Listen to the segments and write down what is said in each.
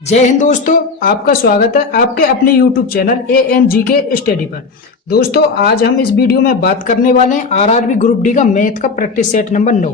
जय हिंद दोस्तों। आपका स्वागत है आपके अपने YouTube चैनल ANG के स्टडी पर। दोस्तों आज हम इस वीडियो में बात करने वाले हैं आरआरबी ग्रुप डी का मैथ का प्रैक्टिस सेट नंबर 9।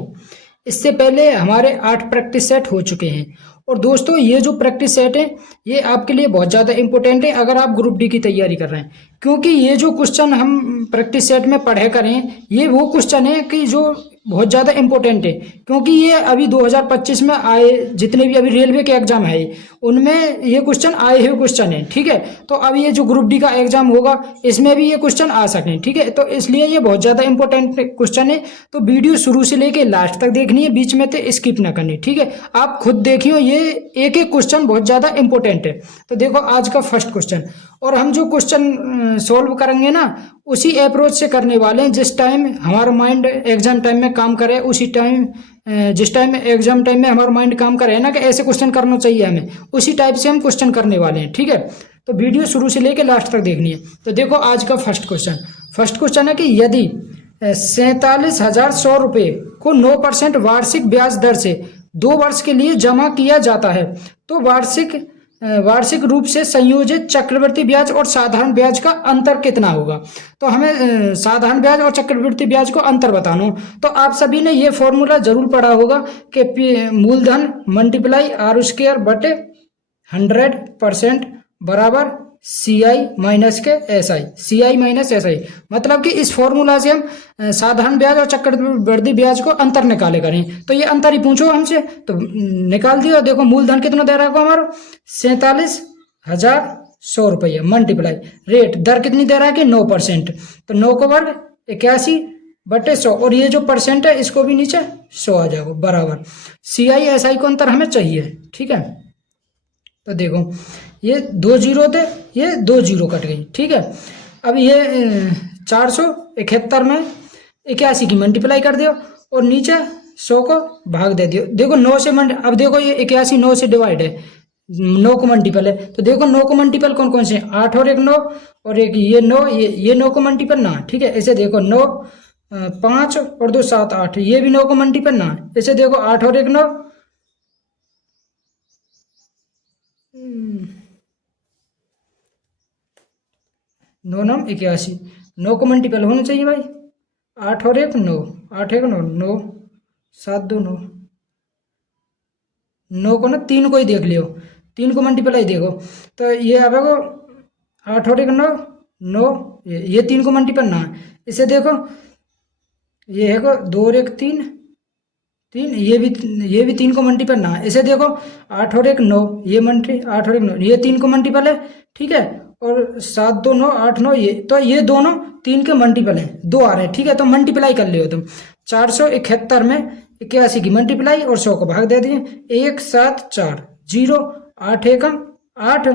इससे पहले हमारे 8 प्रैक्टिस सेट हो चुके हैं और दोस्तों ये जो प्रैक्टिस सेट है ये आपके लिए बहुत ज़्यादा इंपॉर्टेंट है अगर आप ग्रुप डी की तैयारी कर रहे हैं, क्योंकि ये जो क्वेश्चन हम प्रैक्टिस सेट में पढ़े करें ये वो क्वेश्चन है कि जो बहुत ज़्यादा इंपॉर्टेंट है, क्योंकि ये अभी 2025 में आए जितने भी अभी रेलवे के एग्जाम है उनमें ये क्वेश्चन आए हुए क्वेश्चन है। ठीक है, तो अब ये जो ग्रुप डी का एग्जाम होगा इसमें भी ये क्वेश्चन आ सकें। ठीक है, तो इसलिए ये बहुत ज़्यादा इंपॉर्टेंट क्वेश्चन है, तो वीडियो शुरू से लेके लास्ट तक देखनी है, बीच में तो स्किप ना करनी। ठीक है, आप खुद देखियो ये एक एक क्वेश्चन बहुत ज़्यादा इंपॉर्टेंट है। तो देखो आज का फर्स्ट क्वेश्चन, और हम जो क्वेश्चन सॉल्व करेंगे ना उसी अप्रोच से करने वाले हैं जिस टाइम हमारा माइंड एग्जाम टाइम में काम करे, उसी टाइम जिस टाइम एग्जाम टाइम में हमारा माइंड काम करे ना कि ऐसे क्वेश्चन करना चाहिए हमें, उसी टाइप से हम क्वेश्चन करने वाले हैं। ठीक है, तो वीडियो शुरू से लेकर लास्ट तक देखनी है। तो देखो आज का फर्स्ट क्वेश्चन है कि यदि 47,100 रुपये को 9% वार्षिक ब्याज दर से 2 वर्ष के लिए जमा किया जाता है तो वार्षिक रूप से संयोजित चक्रवृद्धि ब्याज और साधारण ब्याज का अंतर कितना होगा। तो हमें साधारण ब्याज और चक्रवृद्धि ब्याज को अंतर बताना हो तो आप सभी ने ये फॉर्मूला जरूर पढ़ा होगा कि मूलधन मल्टीप्लाई आर स्क्वायर बटे 100% बराबर CI माइनस के SI, CI माइनस SI। मतलब कि इस फॉर्मूला से हम साधारण ब्याज और चक्रवृद्धि ब्याज को अंतर निकाले करें, तो ये अंतर ही पूछो हमसे तो निकाल दियो। देखो मूलधन कितना दे रहा है हमारा 47,100 रुपये मल्टीप्लाई रेट दर कितनी दे रहा है कि 9%, तो 9 को वर्ग 81 बटे 100 और ये जो परसेंट है इसको भी नीचे 100 आ जाएगा बराबर CI SI को अंतर हमें चाहिए। ठीक है, तो देखो ये 2 जीरो थे, ये 2 जीरो कट गई। ठीक है, अब ये 471 में 81 की मल्टीप्लाई कर दियो और नीचे 100 को भाग दे दियो। देखो 9 से अब देखो ये 81 9 से डिवाइड है, 9 को मल्टीपल है, तो देखो 9 को मल्टीपल कौन कौन से 8 और एक 9 और एक ये 9, ये 9 को मल्टीपल ना। ठीक है, ऐसे देखो 9 5 और 2 7 8, ये भी 9 को मल्टीपल ना। ऐसे देखो 8 और एक 9 9 9 81, 9 को मल्टीपल होना चाहिए भाई। 8 और एक 9, 8 एक 9 9 7 2 9, 9 को ना 3 को ही देख लियो, 3 को मल्टीपल ही देखो तो ये अब 8 और एक 9 9, ये 3 को मल्टीपल ना। इसे देखो ये है को 2 और एक 3 3, ये भी 3 को मल्टीपल ना। इसे देखो 8 और एक 9, ये 8 और एक 9, ये 3 को मल्टीपल है। ठीक है, और 7 2 9 8 9, ये तो ये दोनों 3 के मल्टीपल है, 2 आ रहे हैं। ठीक है, तो मल्टीप्लाई कर लियो तुम 471 में 81 की मल्टीप्लाई और 100 को भाग दे दिए 1 7 4 0 8 1 8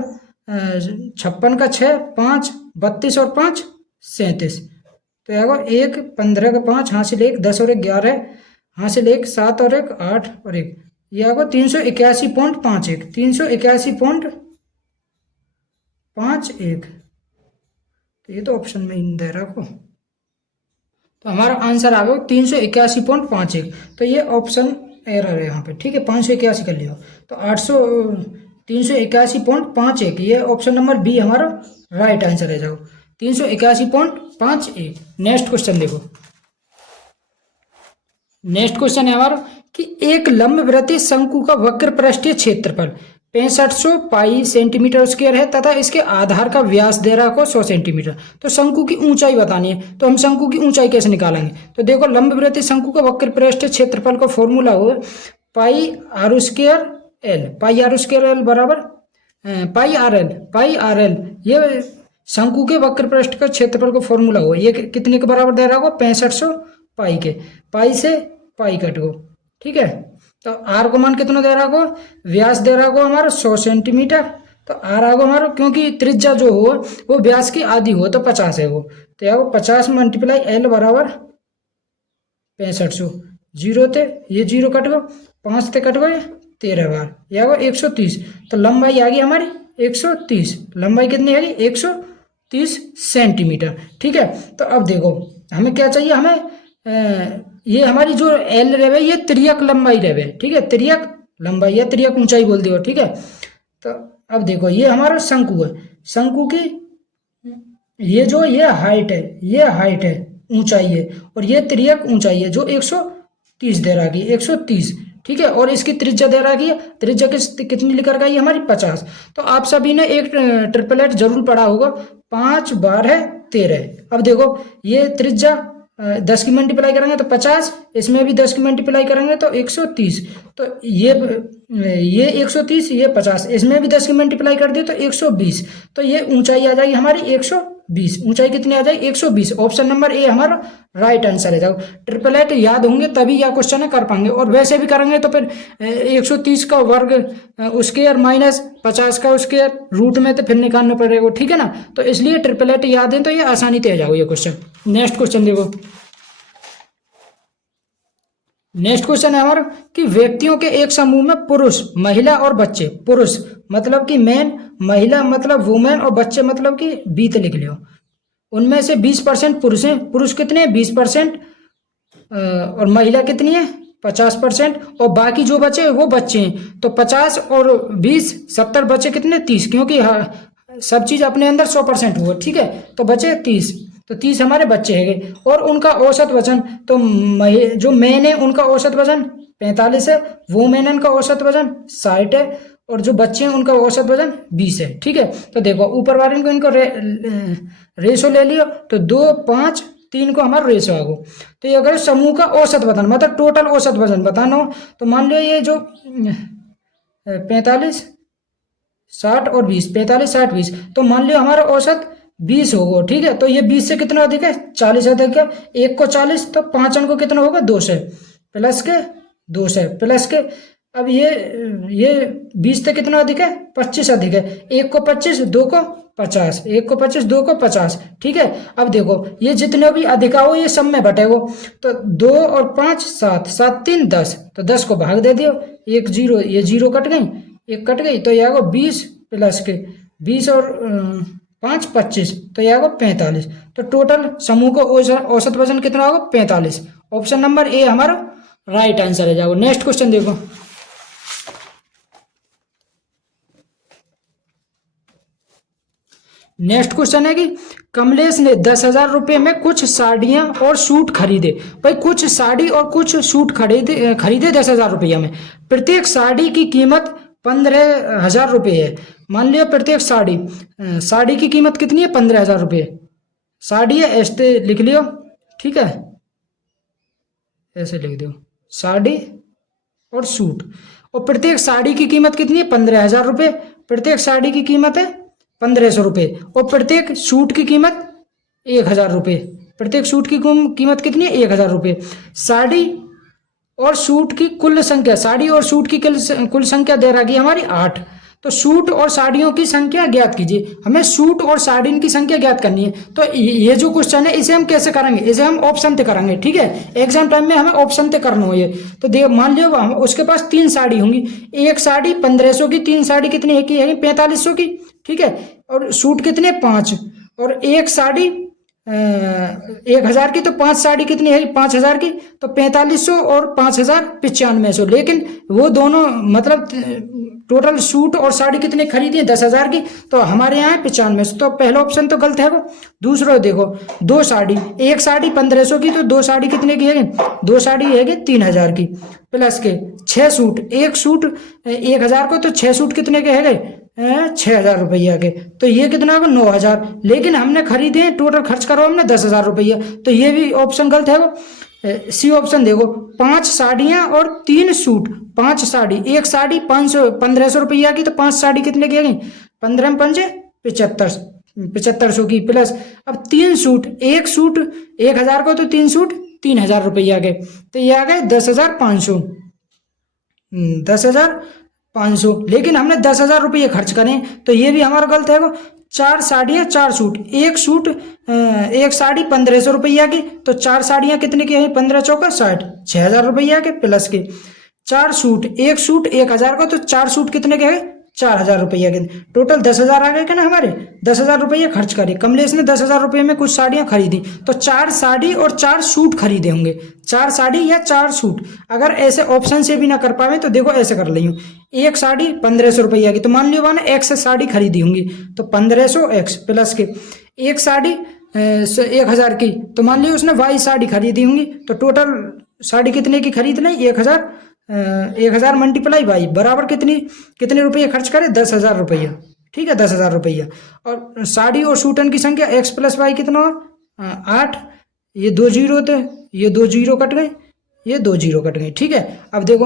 56 का 6 5 32 और 5 37, तो आएगा 1 15 का 5 हासिल 1 10 और 1 11 हासिल 1 7 और 1 8 और 1, ये आएगा 381.51 381.51, तो ये तो ऑप्शन में इन दे रहा को, तो हमारा आंसर आ गया 381.51, तो ये ऑप्शन एरर है यहाँ पे। ठीक है, 581 कर लियो तो 381.51, ये ऑप्शन नंबर बी हमारा राइट आंसर है। जाओ 381.51। नेक्स्ट क्वेश्चन देखो, नेक्स्ट क्वेश्चन है हमारा कि एक लंबवृत्तीय शंकु का वक्र पृष्ठीय क्षेत्रफल 6500 पाई सेंटीमीटर स्क्वायर है तथा इसके आधार का व्यास दे रहा को 100 सेंटीमीटर। तो शंकु की ऊंचाई बतानी है, तो हम शंकु की ऊंचाई कैसे निकालेंगे। तो देखो लंबवृत्तीय शंकु का वक्र पृष्ठीय क्षेत्रफल का फॉर्मूला हो पाई आर स्क्वायर एल बराबर पाई आर एल, ये शंकु के वक्र पृष्ठ का क्षेत्रफल का फॉर्मूला हो, ये कितने के बराबर दे रहा होगा 6500 पाई के, पाई से पाई कट गो। ठीक है, तो आर को मान कितना दे रहा हो, व्यास दे रहा हो हमारा 100 सेंटीमीटर, तो आर आगो हमारा क्योंकि त्रिज्या जो हो वो व्यास की आधी हो तो 50 है वो, तो यहाँ 50 मल्टीप्लाई एल बराबर 6500, जीरो थे ये जीरो कट गो 5 थे कट गए 13 बार, यहाँ 130, तो लंबाई आ गई हमारी 130, लंबाई कितनी आ गई 130 सेंटीमीटर। ठीक है, तो अब देखो हमें क्या चाहिए, हमें ये हमारी जो एल रेवे ये त्रियक लंबाई रेवे। ठीक है, त्रियक लंबाई या त्रियक ऊंचाई बोल दियो। ठीक है, तो अब देखो ये हमारा शंकु है, शंकु की ये हाइट है, ये हाइट है, ऊंचाई है, और ये तिर्यक ऊंचाई है जो 130 दे रखी है, 130। ठीक है, और इसकी त्रिज्या दे रखी है, त्रिज्या कितनी लिख रखी है हमारी 50। तो आप सभी ने एक ट्रिपलेट जरूर पढ़ा होगा, 5 12 13। अब देखो ये त्रिज्या 10 की मल्टीप्लाई करेंगे तो 50, इसमें भी 10 की मल्टीप्लाई करेंगे तो 130। तो ये 130, ये 50, इसमें भी 10 की मल्टीप्लाई कर दी तो 120। तो ये ऊंचाई आ जाएगी हमारी 120। ऊंचाई कितनी आ जाएगी 120। ऑप्शन नंबर ए हमारा राइट आंसर है। जाओ ट्रिपलेट याद होंगे तभी यह क्वेश्चन कर पाएंगे, और वैसे भी करेंगे तो फिर 130 का वर्ग स्क्वायर माइनस 50 का स्क्वायर रूट में तो फिर निकालना पड़ेगा। ठीक है ना, तो इसलिए ट्रिपलेट याद है तो ये आसानी से आ जाओ ये क्वेश्चन। नेक्स्ट क्वेश्चन देखो, नेक्स्ट क्वेश्चन है हमारा कि व्यक्तियों के एक समूह में पुरुष, महिला और बच्चे, पुरुष मतलब कि मैन, महिला मतलब वुमेन, और बच्चे मतलब कि बीत लिख लियो, उनमें से 20% पुरुष हैं। पुरुष कितने हैं 20%, और महिला कितनी है 50%, और बाकी जो बचे वो बच्चे हैं। तो 50 और 20 70 बचे कितने 30, क्योंकि सब चीज अपने अंदर 100% हुआ। ठीक है, तो बचे 30, तो 30 हमारे बच्चे हैं। और उनका औसत वजन, तो जो मैन है उनका औसत वजन 45 है, वुमेन का औसत वजन 60 है, और जो बच्चे हैं उनका औसत वजन 20 है। ठीक है, तो देखो ऊपर वाले को इनको रेशो ले लियो, तो 2 5 3 को हमारा रेशो आ गो। तो ये अगर समूह का औसत वजन मतलब टोटल औसत वजन बताना हो, तो मान लो ये जो 45 60 और 20, 45 60 20, तो मान लियो हमारा औसत 20 होगा। ठीक है, तो ये 20 से कितना अधिक है 40 अधिक है। 1 को 40 तो 5 अंक को कितना होगा 200 प्लस के 200 प्लस के, अब ये 20 से कितना अधिक है 25 अधिक है। 1 को 25 2 को 50, 1 को 25 2 को 50। ठीक है, अब देखो ये जितने भी अधिका हो ये सब में बटेगो, तो 2 और 5 7 7 3 10, तो 10 को भाग दे दियो, 1 0, ये 0 कट गई, 1 कट गई, तो यह 20 प्लस के 20 और 5 25, तो यह 45। तो टोटल समूह को औसत वजन कितना होगा 45। ऑप्शन नंबर ए हमारा राइट आंसर है। जाओ नेक्स्ट क्वेश्चन देखो, नेक्स्ट क्वेश्चन है कि कमलेश ने 10,000 रुपये में कुछ साड़ियां और सूट खरीदे। भाई कुछ साड़ी और कुछ सूट खरीदे 10,000 रुपया में। प्रत्येक साड़ी की कीमत 15,000 रुपये है। मान लियो प्रत्येक साड़ी की कीमत कितनी है 15,000 रुपये। साड़ी है ऐसे लिख लियो, ठीक है, ऐसे लिख दो साड़ी और सूट, और प्रत्येक साड़ी की कीमत कितनी है 15,000 रुपये। प्रत्येक साड़ी की कीमत है 1,500 रुपये, और प्रत्येक सूट की कीमत 1,000 रुपये। प्रत्येक सूट की कीमत कितनी है 1,000 रुपये। साड़ी और सूट की कुल संख्या, साड़ी और सूट की कुल संख्या दे रखी है हमारी 8। तो सूट और साड़ियों की संख्या ज्ञात कीजिए। हमें सूट और साड़ी की संख्या ज्ञात करनी है। तो ये जो क्वेश्चन है इसे हम कैसे करेंगे, इसे हम ऑप्शन से करेंगे। ठीक है, एग्जाम टाइम में हमें ऑप्शन से करना हो ये। तो देख मान लियो हम उसके पास 3 साड़ी होंगी, एक साड़ी 1,500 की, 3 साड़ी कितनी है कि 4,500 की। ठीक है, और सूट कितने 5, और एक साड़ी 1,000 की, तो 5 साड़ी कितनी है 5,000 की, तो 4,500 और 5,000 9500। लेकिन वो दोनों मतलब टोटल सूट और साड़ी कितने खरीदी है 10,000 की, तो हमारे यहाँ है 9500। तो पहला ऑप्शन तो गलत है वो। दूसरा देखो 2 साड़ी, एक साड़ी 1,500 की, तो 2 साड़ी कितने की है 2 साड़ी है 3,000 की, प्लस के 6 सूट, एक सूट 1,000 को, तो 6 सूट कितने के है 6,000 रुपया के, तो ये कितना होगा 9,000। लेकिन हमने खरीदे टोटल खर्च करो हमने 10,000 रुपया, तो ये भी ऑप्शन गलत है वो। सी ऑप्शन देखो 5 साड़ियां और 3 सूट। 5 साड़ी, एक साड़ी 1,500 रुपया की, तो 5 साड़ी कितने की गई 15 पंजे 7500 की, प्लस अब 3 सूट, एक सूट 1,000 को, तो 3 सूट 3,000 रुपया के, तो ये आ गए 10,500। 10,500, लेकिन हमने 10,000 रुपये खर्च करें, तो ये भी हमारा गलत है वो। 4 साड़ियाँ 4 सूट, एक सूट एक साड़ी 1,500 रुपया की, तो 4 साड़ियाँ कितने की है 15 चौका 60, 6,000 रुपया के, प्लस के 4 सूट, एक सूट 1,000 का, तो 4 सूट कितने के है 4,000 रुपया के टोटल 10,000 आ गए क्या ना हमारे। 10,000 रुपये खर्च करे। कमलेश ने 10,000 रुपये में कुछ साड़ियाँ खरीदी, तो 4 साड़ी और 4 सूट खरीदे होंगे। 4 साड़ी या 4 सूट। अगर ऐसे ऑप्शन से भी ना कर पावे तो देखो ऐसे कर लियो, एक साड़ी 1,500 रुपया की, तो मान लियो मैंने एक्स साड़ी खरीदी होंगी, तो 1,500 एक्स प्लस के एक साड़ी 1,000 की, तो मान लियो उसने वाई साड़ी खरीदी होंगी, तो टोटल साड़ी कितने की खरीद लें, 1,000 मल्टीप्लाई बाई बराबर कितने रुपये खर्च करे, 10,000 रुपया। ठीक है, 10,000 रुपया। और साड़ी और सूटन की संख्या एक्स प्लस वाई कितना हुआ, 8। ये 2 जीरो थे, ये 2 जीरो कट गए, ये 2 जीरो कट गए। ठीक है, अब देखो,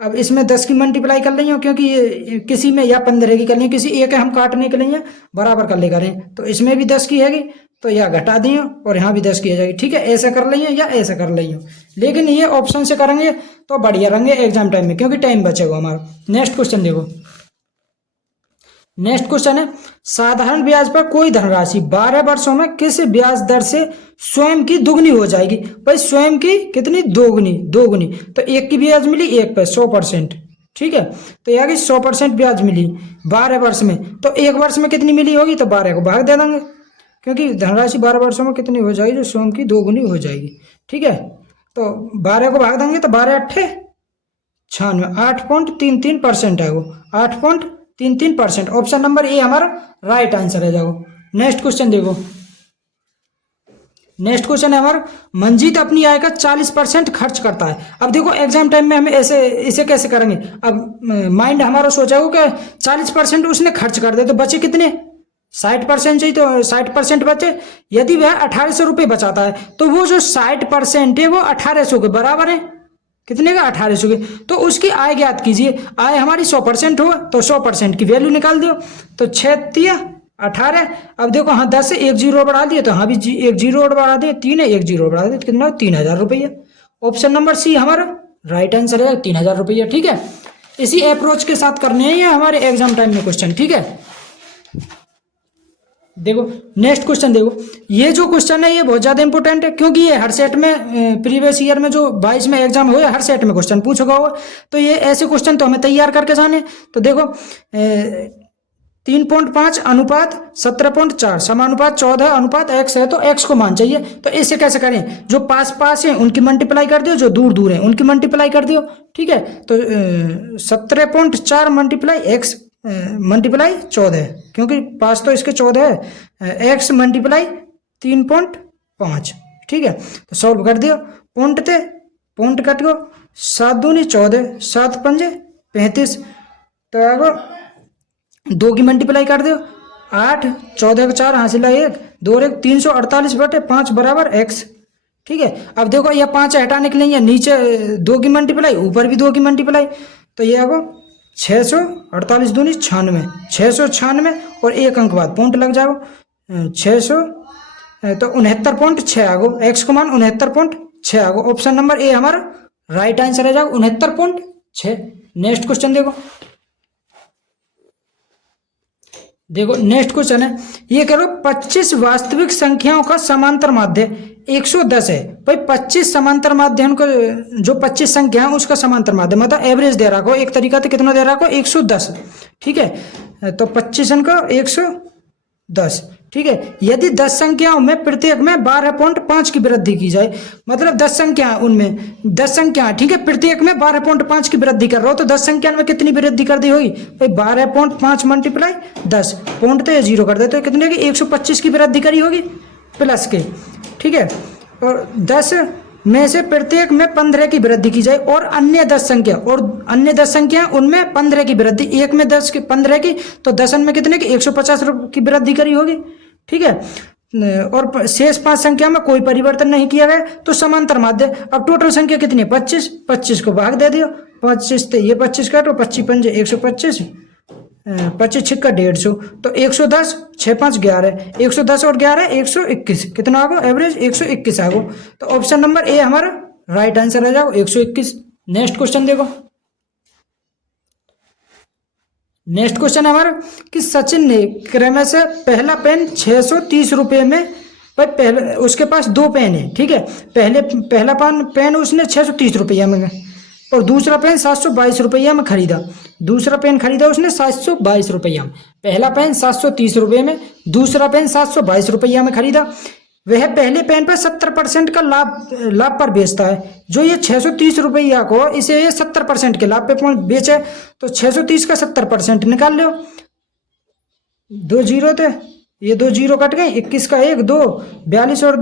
अब इसमें 10 की मल्टीप्लाई कर लेंगे, क्योंकि ये किसी में या 15 की कर लेंगे, किसी एक हम काटने के लिए बराबर कर ले करें, तो इसमें भी 10 की हैगी, तो यह घटा दिए और यहाँ भी 10 की हो जाएगी। ठीक है, ऐसा कर लेंगे या ऐसा कर लेंगे, लेकिन ये ऑप्शन से करेंगे तो बढ़िया रहेंगे एग्जाम टाइम में, क्योंकि टाइम बचेगा हमारा। नेक्स्ट क्वेश्चन देखो, नेक्स्ट क्वेश्चन है, साधारण ब्याज पर कोई धनराशि 12 वर्षों में किस ब्याज दर से स्वयं की दुगनी हो जाएगी। भाई स्वयं की कितनी, दोगुनी। तो एक की ब्याज मिली 1 पे 100%। ठीक है, तो यह 100% ब्याज मिली 12 वर्ष में, तो 1 वर्ष में कितनी मिली होगी, तो 12 को भाग दे देंगे, क्योंकि धनराशि 12 वर्षों में कितनी हो जाएगी, जो स्वयं की दोगुनी हो जाएगी। ठीक है, तो 12 को भाग देंगे तो 12 अट्ठे 96, 8.33% है वो, 8.33%। ऑप्शन नंबर ए हमारा राइट आंसर है जाओ। नेक्स्ट क्वेश्चन देखो, नेक्स्ट क्वेश्चन है हमारा, मंजीत अपनी आय का 40% खर्च करता है। अब देखो एग्जाम टाइम में हमें इसे कैसे करेंगे, अब माइंड हमारा सोचा हो कि 40% उसने खर्च कर दे, तो बचे कितने, 60% चाहिए, तो 60% बचे। यदि वह 1,800 रुपये बचाता है, तो वो जो 60% है वो 1,800 के बराबर है, कितने का, 1,800 के। तो उसकी आय ज्ञात कीजिए। आय हमारी 100% हो, तो 100% की वैल्यू निकाल दो, तो 6 18। अब देखो हाँ 10 से 1 जीरो बढ़ा दिए, तो हाँ भी 1 जीरो और बढ़ा दिए, 3 है 1 जीरो बढ़ा दिए, तो कितना, 3,000 रुपया। ऑप्शन नंबर सी हमारा राइट आंसर है, 3,000 रुपया। ठीक है, इसी अप्रोच के साथ करने हैं ये हमारे एग्जाम टाइम में क्वेश्चन। ठीक है, देखो नेक्स्ट क्वेश्चन देखो, ये जो क्वेश्चन है ये बहुत ज्यादा इंपॉर्टेंट है, क्योंकि ये हर सेट में प्रीवियस ईयर में जो 22 में एग्जाम हुआ हर सेट में क्वेश्चन पूछा हुआ, तो ये ऐसे क्वेश्चन तो हमें तैयार करके जाने। तो देखो 3.5 अनुपात 17.4 समानुपात 14 अनुपात x है, तो x को मान चाहिए। तो इसे कैसे करें, जो पास पास है उनकी मल्टीप्लाई कर दियो, जो दूर दूर है उनकी मल्टीप्लाई कर दियो। ठीक है, तो 17.4 मल्टीप्लाई x मल्टीप्लाई 14, क्योंकि पास तो इसके 14 है, x मल्टीप्लाई 3.5। ठीक है, तो सॉल्व कर दियो, पॉइंट कट गो, 7 दूनी 14, 7 पंजे 35, तो आगो 2 की मल्टीप्लाई कर दो, 8, 14 का 4 हासिल 1, 2 1 348/5 बराबर x। ठीक है, अब देखो यह 5 हटाने के लिए नीचे 2 की मल्टीप्लाई, ऊपर भी 2 की मल्टीप्लाई, तो ये आगो 648 दूनी 96, 696 और 1 अंक बाद पॉइंट लग जाओ 600, तो 69.6 आगो, x को मान 69.6 आगो। ऑप्शन नंबर ए हमारा राइट आंसर है जाओ, 69.6। नेक्स्ट क्वेश्चन देखो नेक्स्ट क्वेश्चन है, ये करो 25 वास्तविक संख्याओं का समांतर माध्य 110 है। भाई 25 समांतर माध्य उनको, जो 25 संख्या है उसका समांतर माध्य मतलब एवरेज दे रखो, एक तरीका तो कितना दे रखो 110। ठीक है, तो 25 का 110। ठीक है, यदि 10 संख्याओं में प्रत्येक में 12.5 की वृद्धि की जाए, मतलब 10 संख्या उनमें 10 संख्या, ठीक है, प्रत्येक में 12.5 की वृद्धि कर रहा हो, तो 10 संख्या में कितनी वृद्धि कर दी होगी भाई, 12.5 मल्टीप्लाई 10, पॉइंट तो ये जीरो कर दे, तो कितने की 125 की वृद्धि करी होगी प्लस के। ठीक है, और 10 में से प्रत्येक में 15 की वृद्धि की जाए, और अन्य 10 संख्या उनमें 15 की वृद्धि, एक में 10 की 15 की, तो 10 में कितने की 150 की वृद्धि करी होगी। ठीक है, और शेष 5 संख्या में कोई परिवर्तन नहीं किया गया, तो समांतर माध्य। अब टोटल संख्या कितनी है 25, 25 को भाग दे दियो, 25 ये 25 काटो, 25 पंजे 125, 25 छिक्का 150, तो 110, 6 5 11, 110 और 11 121, कितना आगो एवरेज 121 आगो। तो ऑप्शन नंबर ए हमारा राइट आंसर आ जाओ 121। नेक्स्ट क्वेश्चन देखो, नेक्स्ट क्वेश्चन है हमारा कि सचिन ने क्रम से पहला पेन 630 रुपये में, भाई पहले उसके पास 2 पेन है। ठीक है, पहला पेन उसने 630 रुपये में और दूसरा पेन 722 रुपया में खरीदा। दूसरा पेन खरीदा उसने 722 रुपया में। पहला पेन 730 रुपये में, दूसरा पेन 722 रुपया में खरीदा। वह पहले पेन पर 70% का लाभ पर बेचता है। जो ये 630 रुपया को इसे ये 70% के लाभ पे बेचे, तो 630 का 70% निकाल लो। 2 जीरो थे, ये 2 जीरो कट गए, 21 का 1 2 42 और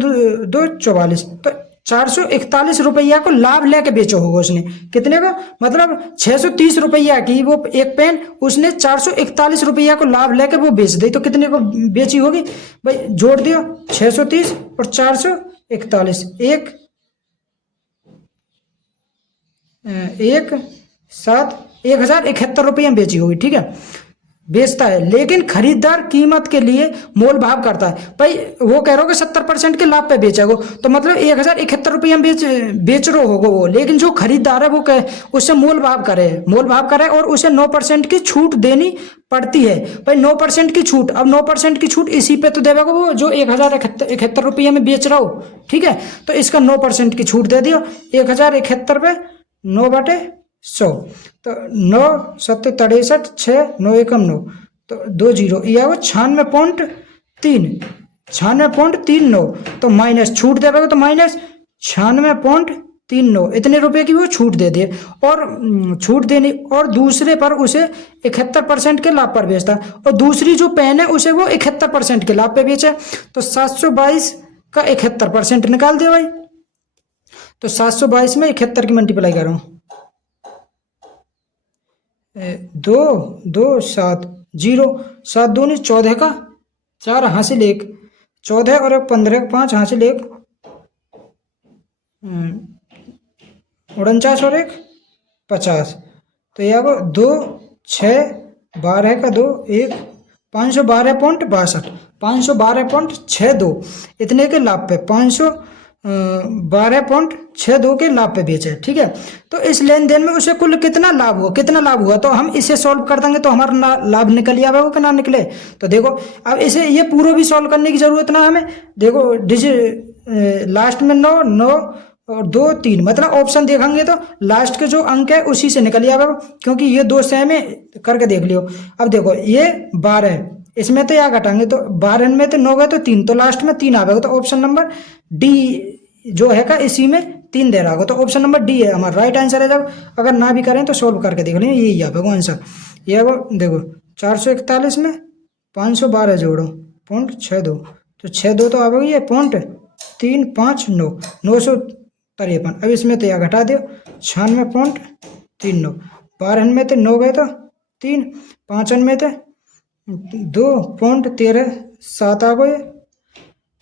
2 44, तो 441 रुपया को लाभ लेके बेचो होगा उसने। कितने को? मतलब 630 रुपया की वो एक पेन उसने 441 रुपया को लाभ लेके वो बेच दी, तो कितने को बेची होगी भाई? जोड़ दियो 630 और 441, एक 1071 रुपये में बेची होगी। ठीक है, बेचता है, लेकिन खरीदार कीमत के लिए मोल भाव करता है। भाई वो कह रहा हो कि 70% के लाभ पे बेचेगो, तो मतलब 1071 रुपये में बेच रहे होगा वो, लेकिन जो खरीदार है वो उससे मोल भाव करे और उसे 9% की छूट देनी पड़ती है। भाई 9% की छूट, अब 9% की छूट इसी पे तो देगा वो जो 1071 रुपये में बेच रहा हो। ठीक है, तो इसका 9% की छूट दे दियो। 1071 पे 9/100, तो 9 7 63 6 9 एकम 9, तो 2 जीरो, यह वो 96.39, तो माइनस छूट देगा तो माइनस 96.39, इतने रुपए की वो छूट दे दिए। और छूट देनी, और दूसरे पर उसे 71% के लाभ पर बेचता, और दूसरी जो पेन है उसे वो 71% के लाभ पे बेचे, तो 722 का 71% निकाल दे भाई। तो 722 में 71 की मल्टीप्लाई कर रहा हूँ, 2 2 7 0 7 दूनी 14 का 4 हासिल 1, 14 और 1 15 का 5 हासिल 1, 49 और 1 50, तो यह वो 2 6 12 का 2 1 512.62, 512.62 इतने के लाभ पे 512.62 के लाभ पे बेचे। ठीक है, तो इस लेन देन में उसे कुल कितना लाभ हुआ, तो हम इसे सॉल्व कर देंगे तो हमारा लाभ निकल ही आएगा कि ना निकले। तो देखो अब इसे ये पूरा भी सॉल्व करने की जरूरत ना हमें। देखो लास्ट में 9 9 और 2 3, मतलब ऑप्शन देखेंगे तो लास्ट के जो अंक है उसी से निकल आएगा, क्योंकि ये 2 सेम है, करके देख लियो। अब देखो ये 12, इसमें तो या घटाएंगे तो 12 में तो 9 गए तो 3, तो लास्ट में 3 आएगा, तो ऑप्शन नंबर डी जो है का इसी में 3 दे रहा होगा, तो ऑप्शन नंबर डी है हमारा राइट आंसर है। जब अगर ना भी करें तो सोल्व करके देख लेंगे, यही आएगा आंसर। ये देखो 441 में 512 जोड़ो 0.62, तो 62 तो आएगा ये 0.359, 953। अब इसमें तो यह घटा दो 96.39, 12 में तो 9 गए तो 3, 5 में तो 2.13 आ गए,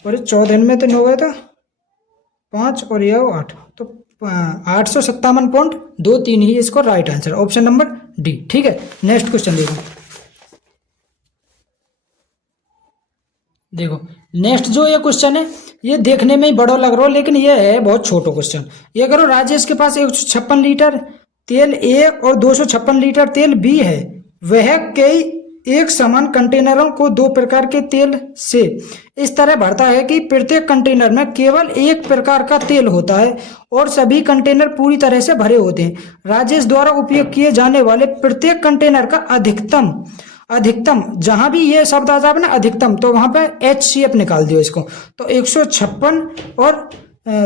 और 14 में तो 9 गए तो 5 और यह 8, तो 857.23 ही इसको right answer, option number D. ठीक है, नेक्स्ट क्वेश्चन देखो नेक्स्ट जो ये क्वेश्चन है ये देखने में ही बड़ा लग रहा हो, लेकिन ये है बहुत छोटा क्वेश्चन। ये करो राजेश के पास 156 लीटर तेल ए और 256 लीटर तेल बी है। वह कई एक समान कंटेनरों को 2 प्रकार के तेल से इस तरह भरता है कि प्रत्येक कंटेनर में केवल एक प्रकार का तेल होता है और सभी कंटेनर पूरी तरह से भरे होते हैं। राजेश द्वारा उपयोग किए जाने वाले प्रत्येक कंटेनर का अधिकतम जहां भी ये शब्द आ जाए ना अधिकतम, तो वहां पे HCF निकाल दियो इसको। तो 156 और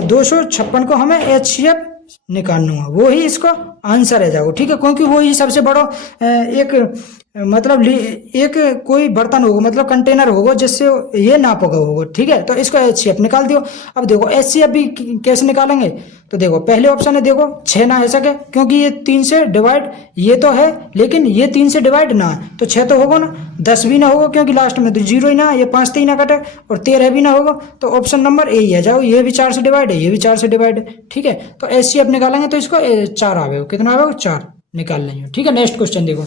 256 को हमें HCF निकालना है, वो ही इसको आंसर है जाओ। ठीक है, क्योंकि वो ही सबसे बड़ा एक मतलब एक कोई बर्तन होगा, मतलब कंटेनर होगा जिससे ये नाप होगा। ठीक है, तो इसको HCF निकाल दियो। अब देखो HCF भी कैसे निकालेंगे, तो देखो पहले ऑप्शन है, देखो 6 ना है सके क्योंकि ये 3 से डिवाइड ये तो है, लेकिन ये 3 से डिवाइड ना है, तो 6 तो होगा ना। 10 भी ना होगा क्योंकि लास्ट में तो 0 ही ना, ये 5 तो ही ना कटे, और 13 भी ना होगा, तो ऑप्शन नंबर ए ही है जाओ। ये भी 4 से डिवाइड है, ये भी 4 से डिवाइड है। ठीक है, तो HCF निकालेंगे तो इसको 4 आवेगा, कितना आवेगा 4 निकाल लेंगे। ठीक है, नेक्स्ट क्वेश्चन देखो।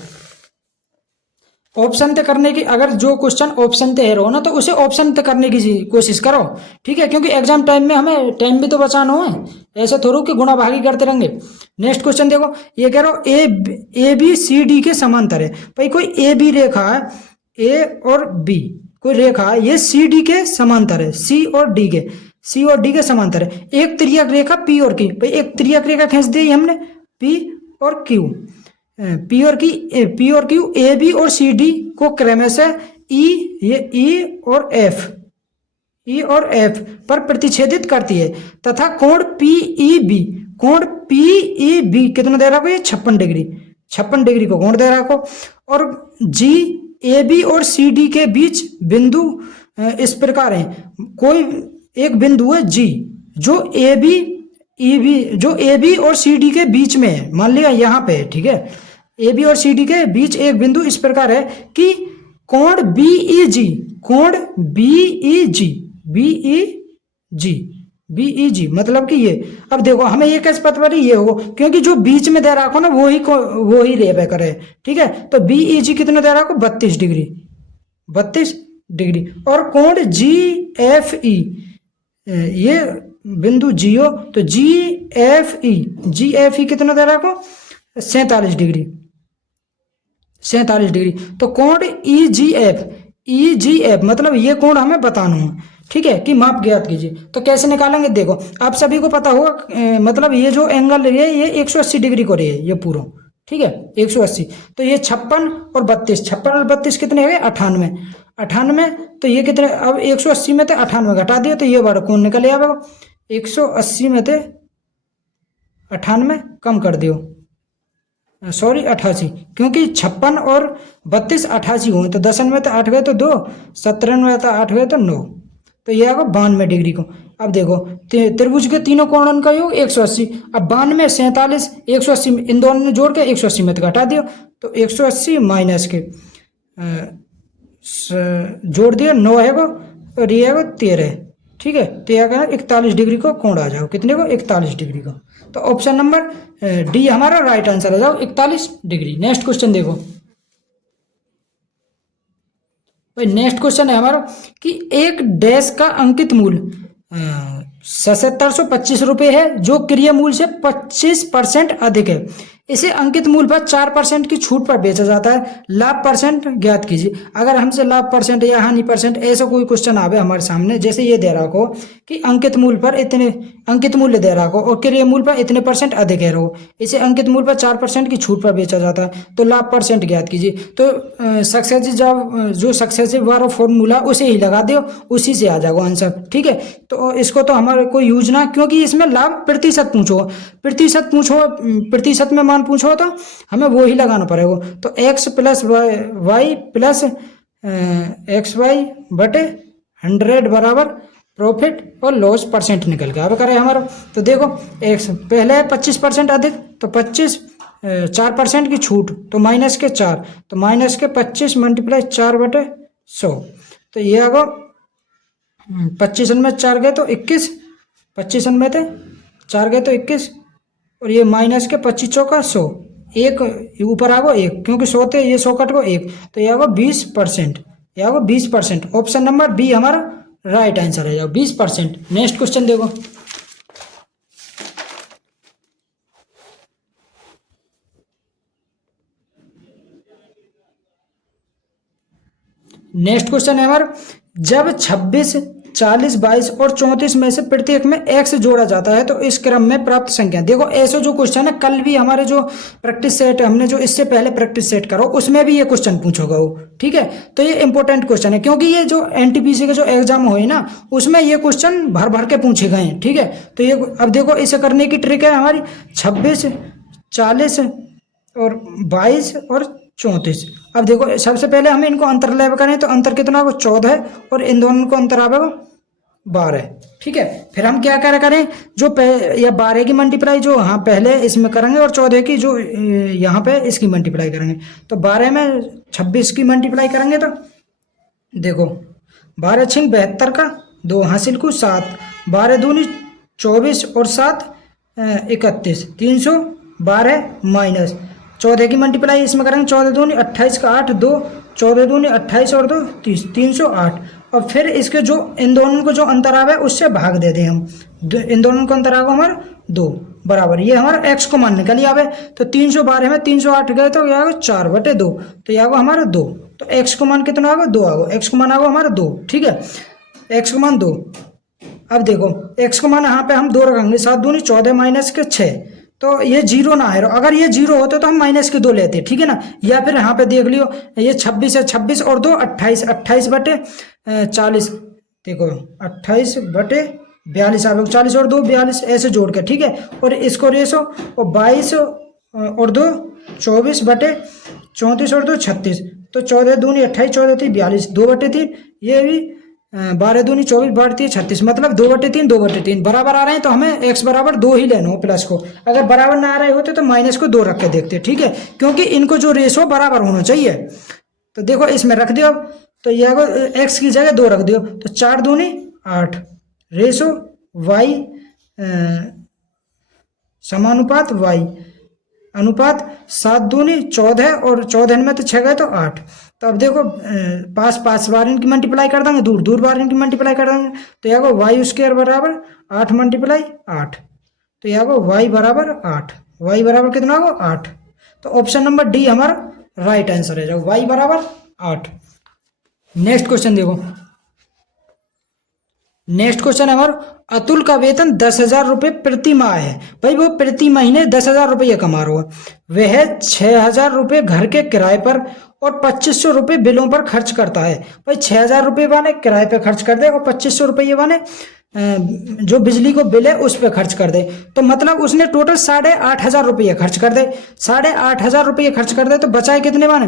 ऑप्शन ते करने की, अगर जो क्वेश्चन ऑप्शन ते है रहो ना, तो उसे ऑप्शन ते करने की कोशिश करो। ठीक है, क्योंकि एग्जाम टाइम में हमें टाइम भी तो बचाना है, ऐसे थोड़ा कि गुणा भागी करते रहेंगे। नेक्स्ट क्वेश्चन देखो, ये कह रहा ए बी सी डी के समांतर है। भाई कोई ए बी रेखा है, ए और बी कोई रेखा है, ये सी डी के समांतर है, सी और डी के समांतर है। एक त्रियक रेखा पी और की, भाई एक त्रियक रेखा खींच दी हमने, पी और क्यू, पी और क्यू, ए बी और सी डी को क्रमशः ई और एफ पर प्रतिच्छेदित करती है तथा कोण पीई बी कितना दे रहा को, ये 56 डिग्री को कोण दे रहा को। और जी ए बी और सी डी के बीच बिंदु इस प्रकार है, कोई एक बिंदु है जी जो ए बी और सी डी के बीच में है, मान लिया यहाँ पे, ठीक है, ए बी और सी डी के बीच एक बिंदु इस प्रकार है कि कोण बीईजी मतलब कि ये, अब देखो हमें ये कैसे पता पड़ी, ये हो क्योंकि जो बीच में दे रखो ना वो ही रे करे, ठीक है। तो बीईजी कितना दे रखो, 32 डिग्री। और कोण जी एफ ई, ये बिंदु जी हो तो जी एफ ई कितना दे रखो, 47 डिग्री। तो कोण ईजीएफ मतलब ये कोण हमें बताना है, ठीक है, कि माप ज्ञात कीजिए। तो कैसे निकालेंगे, देखो आप सभी को पता होगा, मतलब ये जो एंगल है ये 180 डिग्री को रही है, ये पूरा, ठीक है, 180। तो ये 56 और 32 कितने हो गए, 98। तो ये कितने, अब 180 में से 98 घटा दिया तो ये बड़ा कोण निकल आएगा। 180 में से 98 कम कर दियो, सॉरी 88, क्योंकि 56 और 32 88 हुए, तो 10 में तो 8 गए तो 2, 17 में तो 8 गए तो 9, तो ये आएगा 92 डिग्री को। अब देखो त्रिभुज के तीनों कोणों का योग 180, अब 92 47 180 इन दोनों ने जोड़ के 180 में तो घटा दिया, तो 180 माइनस के जोड़ दिया 9 है वो, और ये है 13, ठीक है। तो यह 41 डिग्री को कोण आ जाओ, कितने को, 41 डिग्री को। तो ऑप्शन नंबर डी हमारा राइट आंसर आ जाओ, 41 डिग्री। नेक्स्ट क्वेश्चन देखो भाई, नेक्स्ट क्वेश्चन है हमारा कि एक डैश का अंकित मूल्य 7725 रुपये है जो क्रिया मूल्य से 25% अधिक है। इसे अंकित मूल्य पर 4% की छूट पर बेचा जाता है, लाभ परसेंट ज्ञात कीजिए। अगर हमसे लाभ परसेंट या हानि परसेंट ऐसा कोई क्वेश्चन आवे हमारे सामने, जैसे ये दे रहा हो कि अंकित मूल्य पर इतने, अंकित मूल्य दे रहा हो और क्रिया मूल्य पर इतने % अधिक है, रहो इसे अंकित मूल्य पर 4% की छूट पर बेचा जाता है, तो लाभ परसेंट ज्ञात कीजिए। तो सक्सेसिव जो सक्सेसिव वाला फॉर्मूला उसे ही लगा दो, उसी से आ जाएगा आंसर, ठीक है। तो इसको तो हमारे कोई यूज ना, क्योंकि इसमें लाभ प्रतिशत प्रतिशत में पूछो तो हमें वो ही लगाना पड़ेगा। तो x plus y plus x y बटे 100 बराबर प्रॉफिट और लॉस परसेंट निकल गया। अब करें हमारा, तो देखो x पहले है 25% अधिक, तो 25 4% की छूट, तो माइनस के 4, तो माइनस के 25 मल्टीप्लाई 4 बटे 100, तो ये आगा 25 में 4 गए तो 21, 25 में थे 4 गए तो 21, और ये माइनस के 25 चौका 100, एक ऊपर आगो 1, क्योंकि 100 थे, ये 100 कट को 1, तो ये आगो 20%, ये आगो 20%। ऑप्शन नंबर बी हमारा राइट आंसर है, 20%। नेक्स्ट क्वेश्चन देखो, नेक्स्ट क्वेश्चन है हमारा, जब 26, 40, 22 और 34 में से प्रत्येक में x जोड़ा जाता है तो इस क्रम में प्राप्त संख्या। देखो ऐसा जो क्वेश्चन है, कल भी हमारे जो प्रैक्टिस सेट हमने जो इससे पहले प्रैक्टिस सेट करो उसमें भी ये क्वेश्चन पूछोगा वो, ठीक है। तो ये इंपॉर्टेंट क्वेश्चन है, क्योंकि ये जो एनटीपीसी का जो एग्जाम हुए ना उसमें ये क्वेश्चन भर भर के पूछे गए हैं, ठीक है। तो ये अब देखो इसे करने की ट्रिक है हमारी, 26, 40 और 22 और 34। अब देखो सबसे पहले हमें इनको अंतर लेव करें, तो अंतर कितना होगा, 14 है, और इन दोनों को अंतर आएगा 12, ठीक है। फिर हम क्या करें, जो या 12 की मल्टीप्लाई जो हाँ पहले इसमें करेंगे और 14 की जो यहाँ पे इसकी मल्टीप्लाई करेंगे। तो 12 में 26 की मल्टीप्लाई करेंगे, तो देखो 12 छिंग 72 का 2 हासिल को 7, 12 दूनी 24 और 7 31, 312 माइनस 14 की मल्टीप्लाई इसमें करेंगे, 14 दूनी 28 का 8, 2 14 दूनी 28 और 2 30, 308। और फिर इसके जो इन दोनों को जो अंतर आवे उससे भाग दे दें हम, इन दोनों को अंतर आगा हमारा 2 बराबर, ये हमारा x को मान निकल आवे, तो 312 में 308 गए तो यह 4 बटे 2, तो यह हमारा 2, तो x को मान कितना आगा 2 आगा, x को मान आगा हमारा 2, ठीक है, x को मान 2। अब देखो x को मान यहाँ पे हम 2 रखेंगे, 7 दूनी 14 माइनस के 6, तो ये जीरो ना है, अगर ये जीरो होते तो हम माइनस के 2 लेते, ठीक है ना। या फिर यहाँ पे देख लियो, ये 26 है, 26 और 2 28, 28 बटे 40, देखो 28 बटे 42 आ गया, 40 और 2 42 ऐसे जोड़ के, ठीक है। और इसको रेसो, और 22 और 2 24 बटे 34 और 2 36, तो 14 दूनी 28, 14 3 42, 2/3, ये भी 12 दूनी 24, 12 36, मतलब 2/3 2/3 बराबर आ रहे हैं, तो हमें x बराबर 2 ही लेना हो प्लस को। अगर बराबर ना आ रहे होते तो माइनस को 2 रख के देखते, ठीक है, क्योंकि इनको जो रेशो बराबर होना चाहिए। तो देखो इसमें रख दियो, तो ये x की जगह 2 रख दियो, तो 4 दूनी 8, रेशो y समानुपात y अनुपात 7 दूनी 14, और 14 में तो 6 गए तो 8। तो अब देखो पास पास बार इनकी मल्टीप्लाई कर देंगे, दूर दूर बार इनकी मल्टीप्लाई कर देंगे, तो यहाँ को वाई स्क्वायर बराबर 8 मल्टीप्लाई 8, तो यहाँ को वाई बराबर 8, वाई बराबर कितना होगा 8। तो ऑप्शन नंबर डी हमारा राइट आंसर है, जब वाई बराबर 8। नेक्स्ट क्वेश्चन देखो, नेक्स्ट क्वेश्चन है हमारा, अतुल का वेतन 10,000 रुपये प्रति माह है। भाई वो प्रति महीने 10,000 रुपये कमा रहा है। वह 6,000 रुपये घर के किराए पर और 2,500 रुपये बिलों पर खर्च करता है। भाई 6,000 रुपये वाले किराए पे खर्च कर दे, और 2,500 रुपये वाले जो बिजली को बिल है उस पर खर्च कर दे, तो मतलब उसने टोटल 8,500 रुपये खर्च कर दे। 8,500 रुपये खर्च कर दे तो बचाए कितने वाले,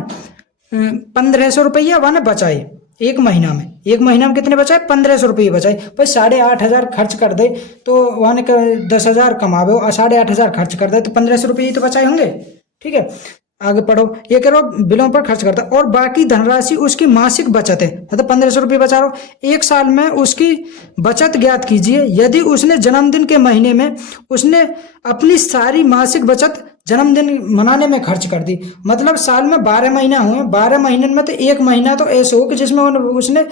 1,500 रुपये वाले बचाए एक महीना में। एक महीना में कितने बचाए, 1,500 रुपये बचाए। भाई 8,500 खर्च कर दे तो वहाँ 10,000 कमावे, और 8,500 खर्च कर दे तो 1,500 रुपये तो बचाए होंगे, ठीक है। आगे पढ़ो, ये करो बिलों पर खर्च करता है और बाकी धनराशि उसकी मासिक बचत है, मतलब 1,500 रुपये बचा रहा हो। एक साल में उसकी बचत ज्ञात कीजिए। यदि उसने जन्मदिन के महीने में उसने अपनी सारी मासिक बचत जन्मदिन मनाने में खर्च कर दी, मतलब साल में 12 महीना हुए, 12 महीने में तो एक महीना तो ऐसे हो कि जिसमें उसने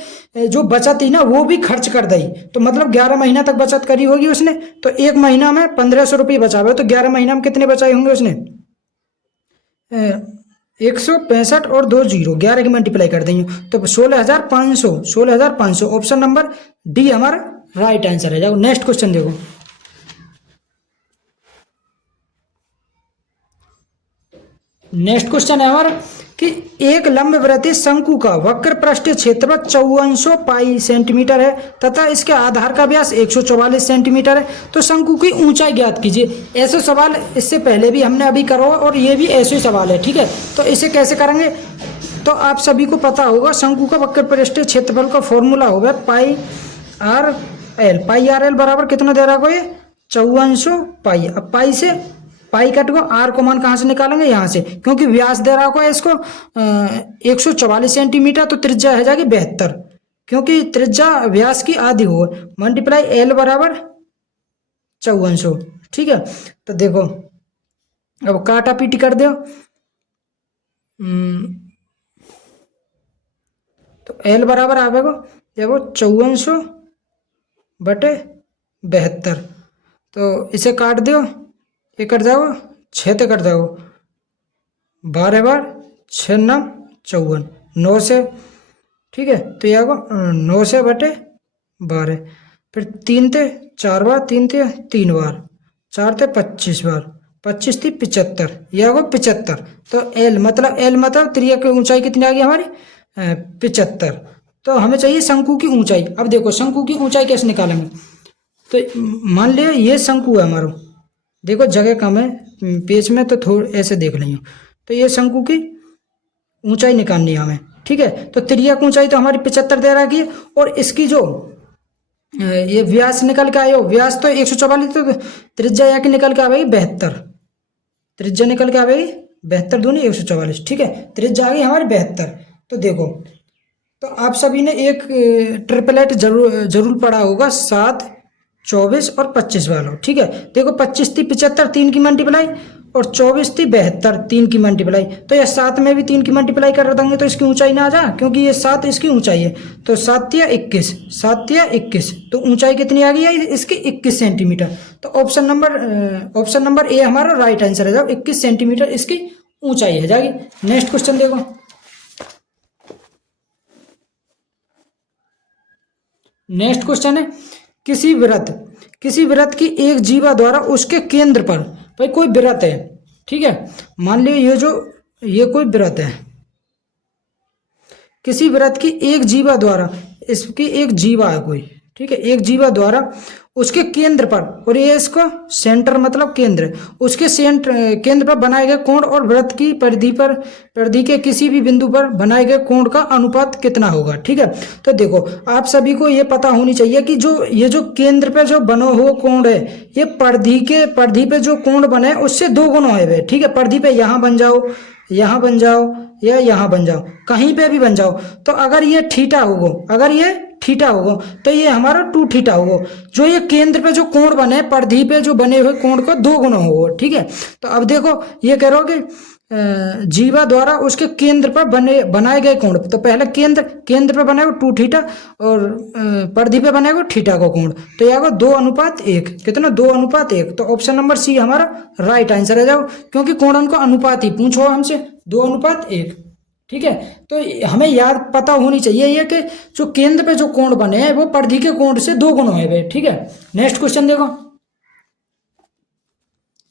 जो बचत थी ना वो भी खर्च कर दी, तो मतलब 11 महीना तक बचत करी होगी उसने। तो एक महीना में 1,500 रुपये बचावे, तो 11 महीना में कितने बचाए होंगे उसने, 165 और 2 0, 11 की मल्टीप्लाई कर देंगे तो 16,500, 16,500। ऑप्शन नंबर डी हमारा राइट आंसर है। जाओ नेक्स्ट क्वेश्चन देखो, नेक्स्ट क्वेश्चन है हमारा कि एक लंबवृत्तीय शंकु का वक्र पृष्ठीय क्षेत्रफल 5400 पाई सेंटीमीटर है तथा इसके आधार का व्यास 144 सेंटीमीटर है, तो शंकु की ऊंचाई ज्ञात कीजिए। ऐसे सवाल इससे पहले भी हमने अभी करा और ये भी ऐसे ही सवाल है, ठीक है। तो इसे कैसे करेंगे, तो आप सभी को पता होगा शंकु का वक्र पृष्ठीय क्षेत्रफल का फॉर्मूला होगा पाई आर एल। पाई आर एल बराबर कितना दे रहा है, ये 5400 पाई। अब पाई से पाई कट को आर को मान कहाँ से निकालेंगे, यहाँ से, क्योंकि व्यास दे रहा होगा इसको 144 सेंटीमीटर, तो त्रिज्या है जाएगी 72, क्योंकि त्रिज्या व्यास की आधी हो, मल्टीप्लाई एल बराबर 5400, ठीक है। तो देखो अब काटा पीटी कर दो, तो एल बराबर आवेगा देखो 5400 बटे 72, तो इसे काट दो, ये कट जाओ 6 ते कट जाओ, 12 बार 6 9 54, 9 से, ठीक है। तो ये आगो 9 से बटे 12, फिर 3 ते 4 बार, 3 ते 3 बार, 4 ते 25 बार, 25 थी 75, ये आगो 75। तो एल मतलब त्रिज्या की ऊंचाई कितनी आ गई हमारी 75। तो हमें चाहिए शंकु की ऊंचाई। अब देखो शंकु की ऊंचाई कैसे निकालेंगे, तो मान लिया ये शंकु है हमारा, देखो जगह कम है पेज में तो थोड़ा ऐसे देख लेंगे, तो ये शंकु की ऊंचाई निकालनी है हमें, ठीक है। तो त्रिज्या की ऊंचाई तो हमारी 75 दे रखी है, और इसकी जो ये व्यास निकल के आयो, व्यास तो 144, तो त्रिज्या यहाँ की निकल के आवेगी 72, त्रिज्या निकल के आवेगी 72 दूनी 144, ठीक है। त्रिज्या आ गई हमारी 72। तो देखो, तो आप सभी ने एक ट्रिपलेट जरूर पढ़ा होगा, 7 24 और 25 वाला, ठीक है। देखो 25 थी 75, 3 की मल्टीप्लाई, और 24 थी 72, 3 की मल्टीप्लाई, तो यह 7 में भी 3 की मल्टीप्लाई कर देंगे तो इसकी ऊंचाई ना आ जा, क्योंकि ये 7 इसकी ऊंचाई है, तो 7 या 21, 7 या 21, तो ऊंचाई कितनी आ गई है इसकी 21 सेंटीमीटर। तो ऑप्शन नंबर ए हमारा राइट आंसर है, जब 21 सेंटीमीटर इसकी ऊंचाई है जाएगी। नेक्स्ट क्वेश्चन देखो, नेक्स्ट क्वेश्चन है किसी वृत्त की एक जीवा द्वारा उसके केंद्र पर भाई कोई वृत्त है, ठीक है, मान लीजिए ये कोई वृत्त है, किसी वृत्त की एक जीवा द्वारा, इसकी एक जीवा है कोई, ठीक है, एक जीवा द्वारा उसके केंद्र पर, और ये इसको सेंटर मतलब केंद्र, उसके केंद्र पर बनाए गए कोण और वृत्त की परिधि के किसी भी बिंदु पर बनाए गए कोण का अनुपात कितना होगा। ठीक है, तो देखो आप सभी को ये पता होनी चाहिए कि ये जो केंद्र पे जो बनो हो कोण है, ये परिधि पे जो कोण बने उससे 2 गुना है। ठीक है, परिधि पे यहाँ बन जाओ, यहाँ बन जाओ, या यहाँ बन जाओ, कहीं पे भी बन जाओ। तो अगर ये थीटा होगा तो ये हमारा 2 थीटा होगा। जो ये केंद्र पे जो कोण बने, परिधि पे जो बने हुए कोण का 2 गुना होगा। ठीक है, तो अब देखो ये कह रहे हो कि जीवा द्वारा उसके केंद्र पर बनाए गए कोण, तो पहले केंद्र पे बनेगा 2 थीटा और परिधि पे बनेगा थीटा का कोण, तो ये आएगा 2:1। कितना? 2:1। तो ऑप्शन नंबर सी हमारा राइट आंसर है। जाओ, क्योंकि कोणों का अनुपात ही पूछो हमसे, 2:1। ठीक है, तो हमें याद पता होनी चाहिए ये कि जो केंद्र पे जो कोण बने हैं वो परिधि के कोण से 2 गुना है। ठीक है, नेक्स्ट क्वेश्चन देखो।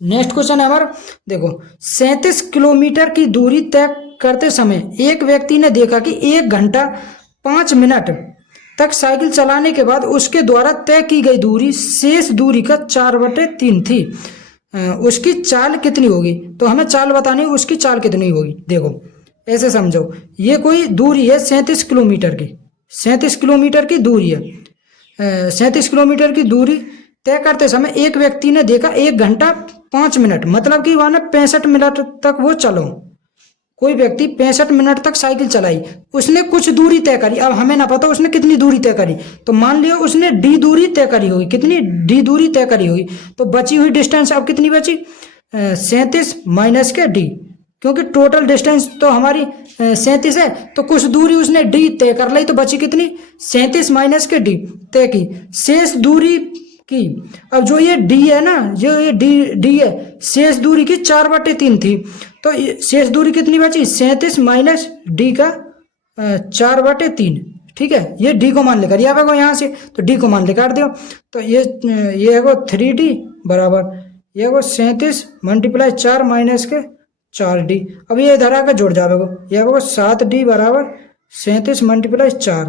नेक्स्ट क्वेश्चन है हमारा, देखो 37 किलोमीटर की दूरी तय करते समय एक व्यक्ति ने देखा कि 1 घंटा 5 मिनट तक साइकिल चलाने के बाद उसके द्वारा तय की गई दूरी शेष दूरी का 4/3 थी। उसकी चाल कितनी होगी? तो हमें चाल बतानी है, उसकी चाल कितनी होगी। देखो ऐसे समझो, ये कोई दूरी है 37 किलोमीटर की, 37 किलोमीटर की दूरी है। 37 किलोमीटर की दूरी तय करते समय एक व्यक्ति ने देखा 1 घंटा 5 मिनट, मतलब कि वहाँ 65 मिनट तक वो चलो। कोई व्यक्ति 65 मिनट तक साइकिल चलाई, उसने कुछ दूरी तय करी। अब हमें ना पता उसने कितनी दूरी तय करी, तो मान लियो उसने डी दूरी तय करी होगी। कितनी? डी दूरी तय करी होगी। तो बची हुई डिस्टेंस अब कितनी बची? 37 माइनस के डी, क्योंकि टोटल डिस्टेंस तो हमारी 37 है, तो कुछ दूरी उसने डी तय कर ली, तो बची कितनी? 37 माइनस के डी तय की, शेष दूरी की। अब जो ये डी है ना, जो ये डी है, शेष दूरी की 4/3 थी, तो शेष दूरी कितनी बची? 37 माइनस डी का 4/3। ठीक है, ये डी को मान लेकर यहाँ पे यहाँ से, तो डी को मान लेकर दो, तो ये है 3D बराबर ये 37 × 4 माइनस के 4D। अब ये इधर आकर जुड़ जाएगा, ये 7D बराबर 37 × 4,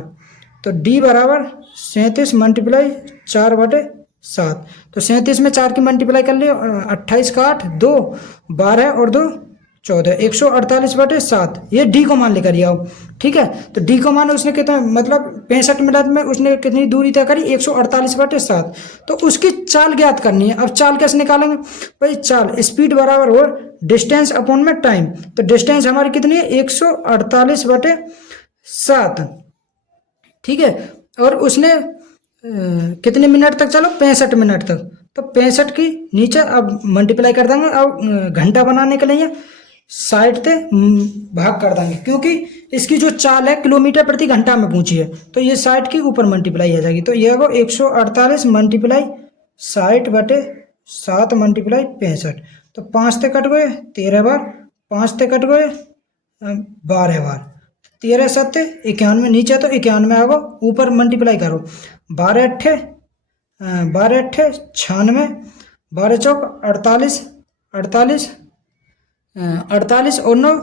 तो D बराबर 37 × 4/7। तो 37 में 4 की मल्टीप्लाई कर लियो, 28 का 8, 2 12 और 2 14, 148/7। ये डी को मान लेकर आओ। ठीक है, तो डी को मान उसने कितना, मतलब 65 मिनट में उसने कितनी दूरी तय करी? 148/7। तो उसकी चाल ज्ञात करनी है। अब चाल कैसे निकालेंगे भाई? चाल स्पीड बराबर हो डिस्टेंस अपॉन में टाइम। तो डिस्टेंस हमारी कितनी है? 148/7। ठीक है, और उसने कितने मिनट तक चलो? 65 मिनट तक। तो 65 की नीचे अब मल्टीप्लाई कर देंगे। अब घंटा बनाने के लिए 60 से भाग कर देंगे, क्योंकि इसकी जो चाल है किलोमीटर प्रति घंटा में पूछी है, तो ये 60 की ऊपर मल्टीप्लाई आ जाएगी। तो ये 148 × 60/7 × 65। तो 5 से कट गए 13 बार, 5 से कट गए 12 बार, 13 7 91, नीचे तो 91 आएगा, ऊपर मल्टीप्लाई करो। 12 8 96, 12 चौक 48, 48 और 9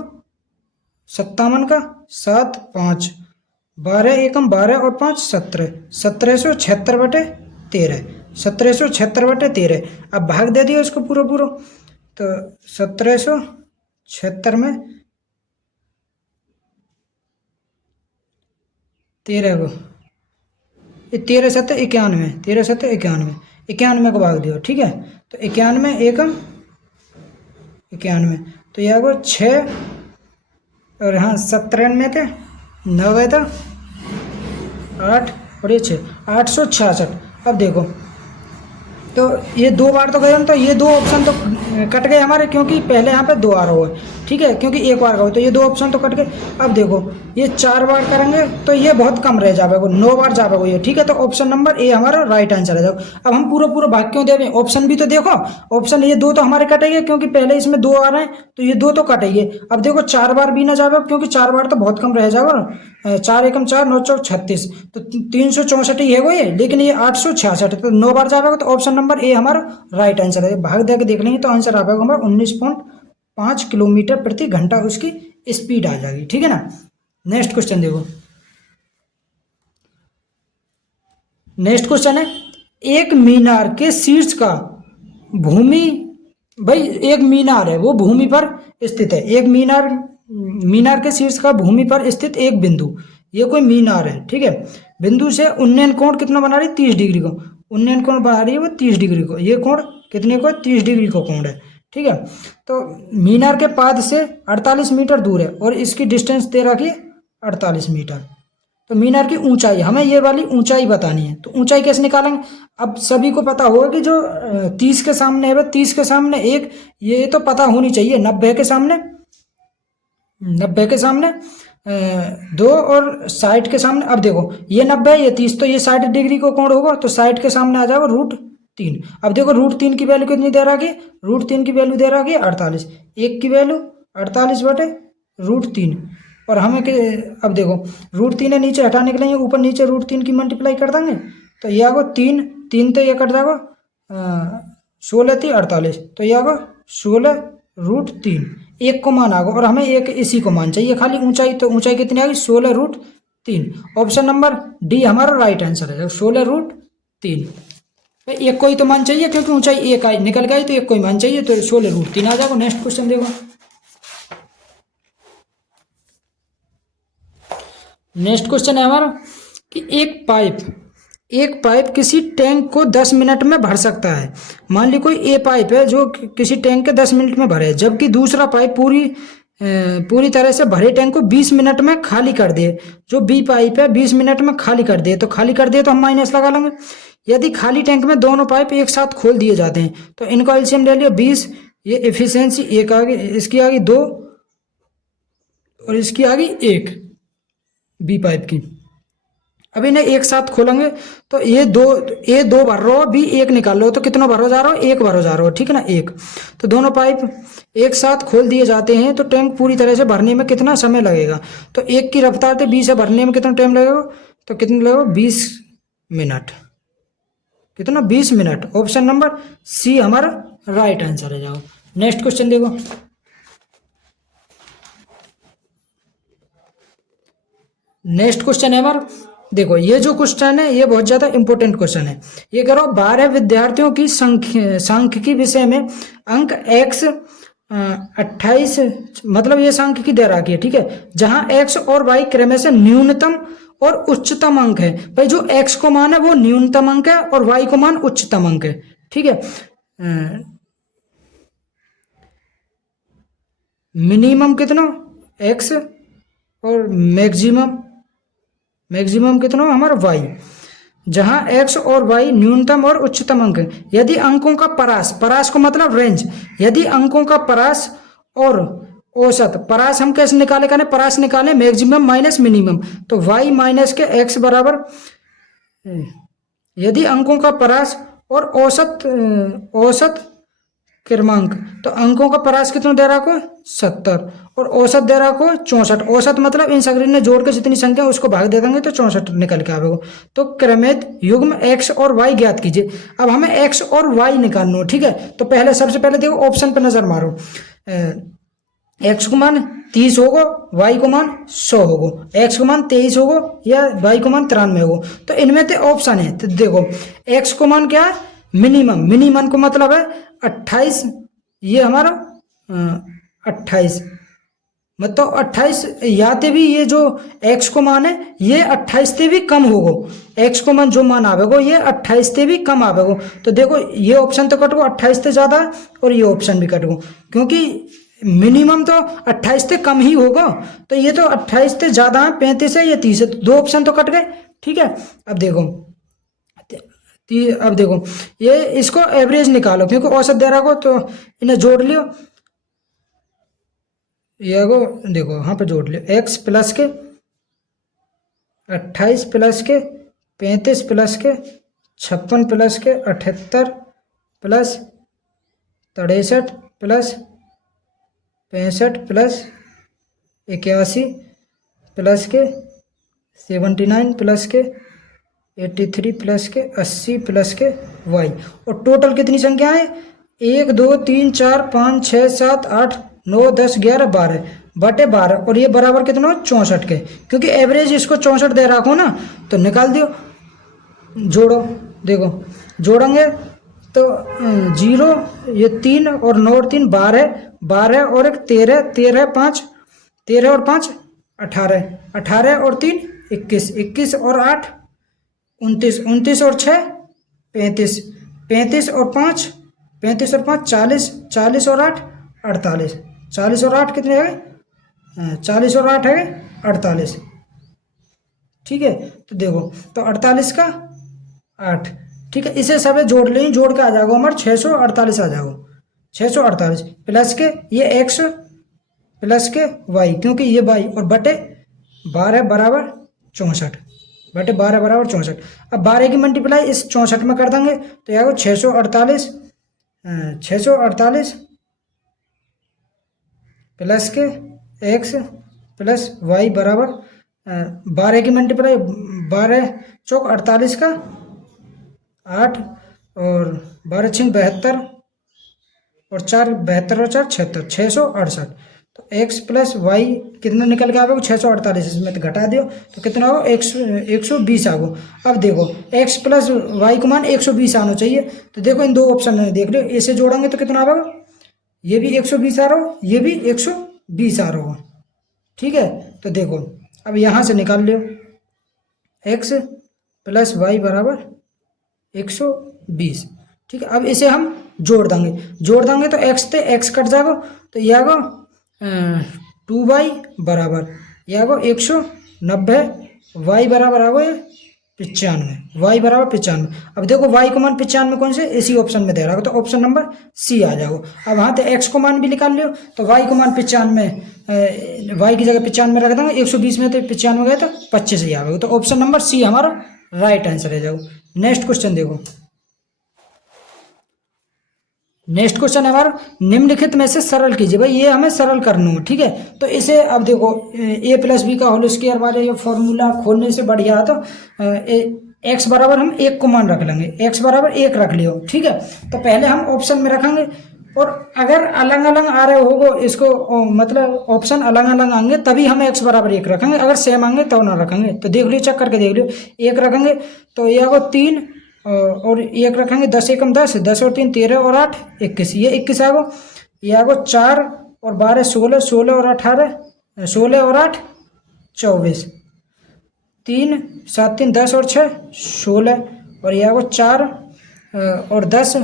57 का 7 5, 12 एकम 12 और 5 17, 1776/13, 1776/13। अब भाग दे दिया इसको पूरा, तो 1776 में 13 को 13 7 91, 13 7 91, 91 को भाग दियो। ठीक है, तो 91 एकम 91, तो यह 6 और हाँ 17 में थे 9 गए था 8 और ये 6, 866। अब देखो, तो ये 2 बार तो गए, तो ये 2 ऑप्शन तो कट गए हमारे, क्योंकि पहले यहाँ पे 2 आ रहा हुआ है। ठीक है, क्योंकि 1 बार का हो, तो ये 2 ऑप्शन तो कट गए। अब देखो ये 4 बार करेंगे तो ये बहुत कम रह जाएगा, 9 बार जाएगा ये, ठीक है। तो ऑप्शन नंबर ए हमारा राइट आंसर है। जाओ अब हम पूरा पूरा भाग क्यों दे रहे हैं, ऑप्शन भी तो देखो, ऑप्शन ये 2 तो हमारे कटेंगे क्योंकि पहले इसमें 2 आ रहे हैं, तो ये 2 तो कटेंगे। अब देखो 4 बार भी ना जाएगा क्योंकि 4 बार तो बहुत कम रह जाएगा, 4 एकम 4, 9 चौक 36, तो 364 ही है वो ये, लेकिन ये 866, तो 9 बार जाएगा। तो ऑप्शन नंबर ए हमारा राइट आंसर है। भाग दे के देख लेंगे तो आंसर आ जाएगा हमारा 19.5 किलोमीटर प्रति घंटा उसकी स्पीड आ जाएगी, ठीक है ना। नेक्स्ट क्वेश्चन देखो, नेक्स्ट क्वेश्चन है, एक मीनार के शीर्ष का भूमि, भाई एक मीनार है वो भूमि पर स्थित है, एक मीनार के शीर्ष का भूमि पर स्थित एक बिंदु, ये कोई मीनार है, ठीक है। बिंदु से उन्नयन कोण कितना बना रही है, 30 डिग्री को, उन्नयन कोण बना रही है वो 30 डिग्री को, ये कोण कितने को, 30 डिग्री को कोण है, ठीक है। तो मीनार के पाद से 48 मीटर दूर है और इसकी डिस्टेंस दे रखी है 48 मीटर। तो मीनार की ऊंचाई, हमें ये वाली ऊंचाई बतानी है, तो ऊंचाई कैसे निकालेंगे। अब सभी को पता होगा कि जो 30 के सामने है वह 30 के सामने 1, ये तो पता होनी चाहिए। 90 के सामने 2 और 60 के सामने, अब देखो ये 90 है ये 30, तो ये 60 डिग्री को कोण होगा, तो 60 के सामने आ जाएगा √3। अब देखो √3 की वैल्यू कितनी दे रखी है, √3 की वैल्यू दे रखी है 48, 1 की वैल्यू 48 बटे √3, और हमें अब देखो √3 है नीचे हटाने के लिए ऊपर नीचे √3 की मल्टीप्लाई कर देंगे, तो ये आगो 3 तो ये कट जाएगा, 16 थी 48, तो ये आगो 16√3, 1 को मान आगो, और हमें एक इसी को मान चाहिए खाली ऊंचाई, तो ऊंचाई कितनी आ गई 16√3। ऑप्शन नंबर डी हमारा राइट आंसर है, 16√3। एक को ही तो मान चाहिए क्योंकि ऊंचाई 1 आई निकल गई, तो एक को ही मान चाहिए, तो 16√3 आ जाएगा। नेक्स्ट क्वेश्चन देखो, नेक्स्ट क्वेश्चन है हमारा कि एक पाइप किसी टैंक को 10 मिनट में भर सकता है। मान ली कोई ए पाइप है जो किसी टैंक के 10 मिनट में भरे, जबकि दूसरा पाइप पूरी तरह से भरे टैंक को 20 मिनट में खाली कर दे। जो बी पाइप है 20 मिनट में खाली कर दे, तो हम माइनस लगा लेंगे। यदि खाली टैंक में दोनों पाइप एक साथ खोल दिए जाते हैं तो इनका एलसीएम ले लियो 20, ये एफिशिएंसी 1 आ गई, इसकी आ गई 2 और इसकी आ गई 1 बी पाइप की। अब इन्हें एक साथ खोलेंगे तो ये 2 भर रहा हो, बी 1 निकाल लो, तो कितना भरो जा रहा हो, 1 भरो जा रहा हो, ठीक है ना, 1। तो दोनों पाइप एक साथ खोल दिए जाते हैं तो टैंक पूरी तरह से भरने में कितना समय लगेगा। तो 1 की रफ्तार से 20 से भरने में कितना टाइम लगेगा, तो कितना लगेगा 20 मिनट, कितना 20 मिनट। ऑप्शन नंबर सी हमारा राइट आंसर है। जाओ नेक्स्ट क्वेश्चन देखो, नेक्स्ट क्वेश्चन है हमारा, देखो ये जो क्वेश्चन है ये बहुत ज़्यादा इंपॉर्टेंट क्वेश्चन है। ये करो 12 विद्यार्थियों की सांख्यिकी विषय में अंक x 28, मतलब ये सांख्यिकी दे रखी है, ठीक है, जहां x और y क्रम से न्यूनतम और उच्चतम अंक है। भाई जो x को मान है वो न्यूनतम अंक है और y को मान उच्चतम अंक है, ठीक है। मिनिमम कितना x और मैक्सिमम कितना हमारा y, जहां x और y न्यूनतम और उच्चतम अंक है। यदि अंकों का परास को मतलब रेंज, यदि अंकों का परास और औसत, परास हम कैसे निकाले, कहने परास निकाले मैक्सिमम माइनस मिनिमम, तो y माइनस के x बराबर, यदि अंकों का परास और औसत क्रमांक, तो अंकों का परास कितना दे रहा को 70 और औसत दे रहा को 64। औसत मतलब इन सगरी ने जोड़ के जितनी संख्या उसको भाग दे देंगे तो 64 निकल के आवेगा। तो क्रमित युग्म x और y ज्ञात कीजिए। अब हमें x और y निकालना हो, ठीक है। तो सबसे पहले देखो ऑप्शन पर नजर मारो, x को मान 30 होगा, y को मान 100 होगा, x को मान 23 होगा या y को मान 93 होगा। तो इनमें तो ऑप्शन है, तो देखो x को मान क्या है, मिनिमम को मतलब है 28, ये हमारा 28, मतलब 28 याते भी ये जो x को मान है ये 28 से भी कम होगा, x को मान जो मान आवेगो ये 28 से भी कम आवेगो। तो देखो ये ऑप्शन तो कटगो 28 से ज्यादा और ये ऑप्शन भी कटगो, क्योंकि मिनिमम तो 28 से कम ही होगा, तो ये तो 28 से ज्यादा है, 35 है या 30 है, तो 2 ऑप्शन तो कट गए, ठीक है। अब देखो ये इसको एवरेज निकालो, क्योंकि औसत दे रहा को, तो इन्हें जोड़ लियो, ये को देखो यहाँ पे जोड़ लियो x प्लस के 28 प्लस के 35 प्लस के 56 प्लस के 78 प्लस 63 प्लस 65 प्लस 81 प्लस के 79 प्लस के 83 प्लस के 80 प्लस के वाई। और टोटल कितनी संख्या है? 1 2 3 4 5 6 7 8 9 10 11 12 बटे 12। और ये बराबर कितना हो? 64 के। क्योंकि एवरेज इसको 64 दे रखो ना, तो निकाल दियो, जोड़ो। देखो जोड़ेंगे तो 0 ये 3 और 9 और 3 12 12 और 1 13 13 5 13 और 5 18 18 और 3 21 21 और 8 29 29 और 6 35 35 और 5 35 और 5 40 40 और 8 48 40 और 8 कितने है? 40 और 8 है 48। ठीक है, तो देखो तो 48 का 8। ठीक है, इसे सब जोड़ लें, जोड़ के आ जाएगा हमारे 648 आ जाएगा। 648 प्लस के ये x प्लस के y, क्योंकि ये y, और बटे 12 बराबर 64 बटे 12 बराबर 64। अब 12 की मल्टीप्लाई इस 64 में कर देंगे तो यह 648 648 प्लस के x प्लस y बराबर 12 की मल्टीप्लाई 12 चौक 48 का 8 और 12 6 72 और 4 72 और 4 76 668। तो x प्लस वाई कितना निकल के आएगा? 648। इसमें तो घटा दियो तो कितना हो? 120 आगो। अब देखो x प्लस वाई का मान 120 आना चाहिए। तो देखो इन दो ऑप्शन में देख लो, इसे जोड़ेंगे तो कितना आएगा? ये भी 120 आ रहा हो, ये भी 120 आ रहा हो। ठीक है, तो देखो अब यहाँ से निकाल लो x प्लस वाई बराबर 120। ठीक है, अब इसे हम जोड़ देंगे तो x से x कट जाएगा तो यह आगो 2y बराबर यह आगो 190, y बराबर आगो 95, y बराबर 95। अब देखो y को मान 95 कौन से? इसी ऑप्शन में दे रहा है, तो ऑप्शन नंबर सी आ जाओ। अब हाँ तो x को मान भी निकाल लियो, तो y को मान 95, y की जगह 95 रख देंगे, 120 में तो 95 गए तो 25 ही आएगा। तो ऑप्शन नंबर सी हमारा राइट आंसर है। जाओ नेक्स्ट क्वेश्चन देखो। नेक्स्ट क्वेश्चन है हमारा, निम्नलिखित में से सरल कीजिए। भाई ये हमें सरल करना हो। ठीक है, तो इसे अब देखो a प्लस बी का होल स्क्वायर वाले ये फॉर्मूला खोलने से बढ़िया तो x बराबर हम 1 को मान रख लेंगे, x बराबर 1 रख लियो। ठीक है, तो पहले हम ऑप्शन में रखेंगे, और अगर अलग अलग आ रहे होगो इसको मतलब ऑप्शन अलग अलग आएंगे तभी हम x बराबर 1 रखेंगे, अगर सेम आएंगे तो ना रखेंगे। तो देख लियो, चेक करके देख लियो। 1 रखेंगे तो ये आगो 3 और 1 रखेंगे, 10 एकम 10, 10 और 3 13 और 8 21, ये 21 आगो। ये आगो 4 और 12 16, 16 और 18 16 और 8 24, 3 7 3 10 और 6 16, और ये आगो 4 और 10,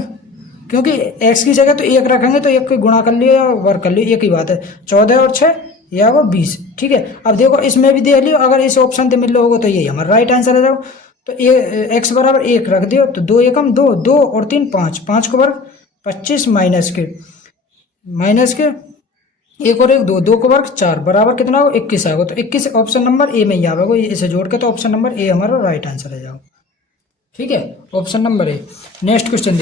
क्योंकि x की जगह तो 1 रखेंगे तो 1 को गुणा कर लियो या वर्ग कर लियो, एक ही बात है। 14 और 6 ये आगो 20। ठीक है, अब देखो इसमें भी देख लियो, अगर इस ऑप्शन से मिल रहा होगा तो यही हमारा राइट आंसर है। जाओ तो ये x बराबर 1 रख दियो, तो 2 एकम 2, 2 और 3 5, 5 को वर्ग 25 माइनस के 1 और 1 2, 2 को वर्ग 4 बराबर कितना हो? 21 आएगा। तो 21 ऑप्शन नंबर ए में ही आएगा, इसे जोड़ के, तो ऑप्शन नंबर ए हमारा राइट आंसर है। जाओ ठीक है, option number A. Next question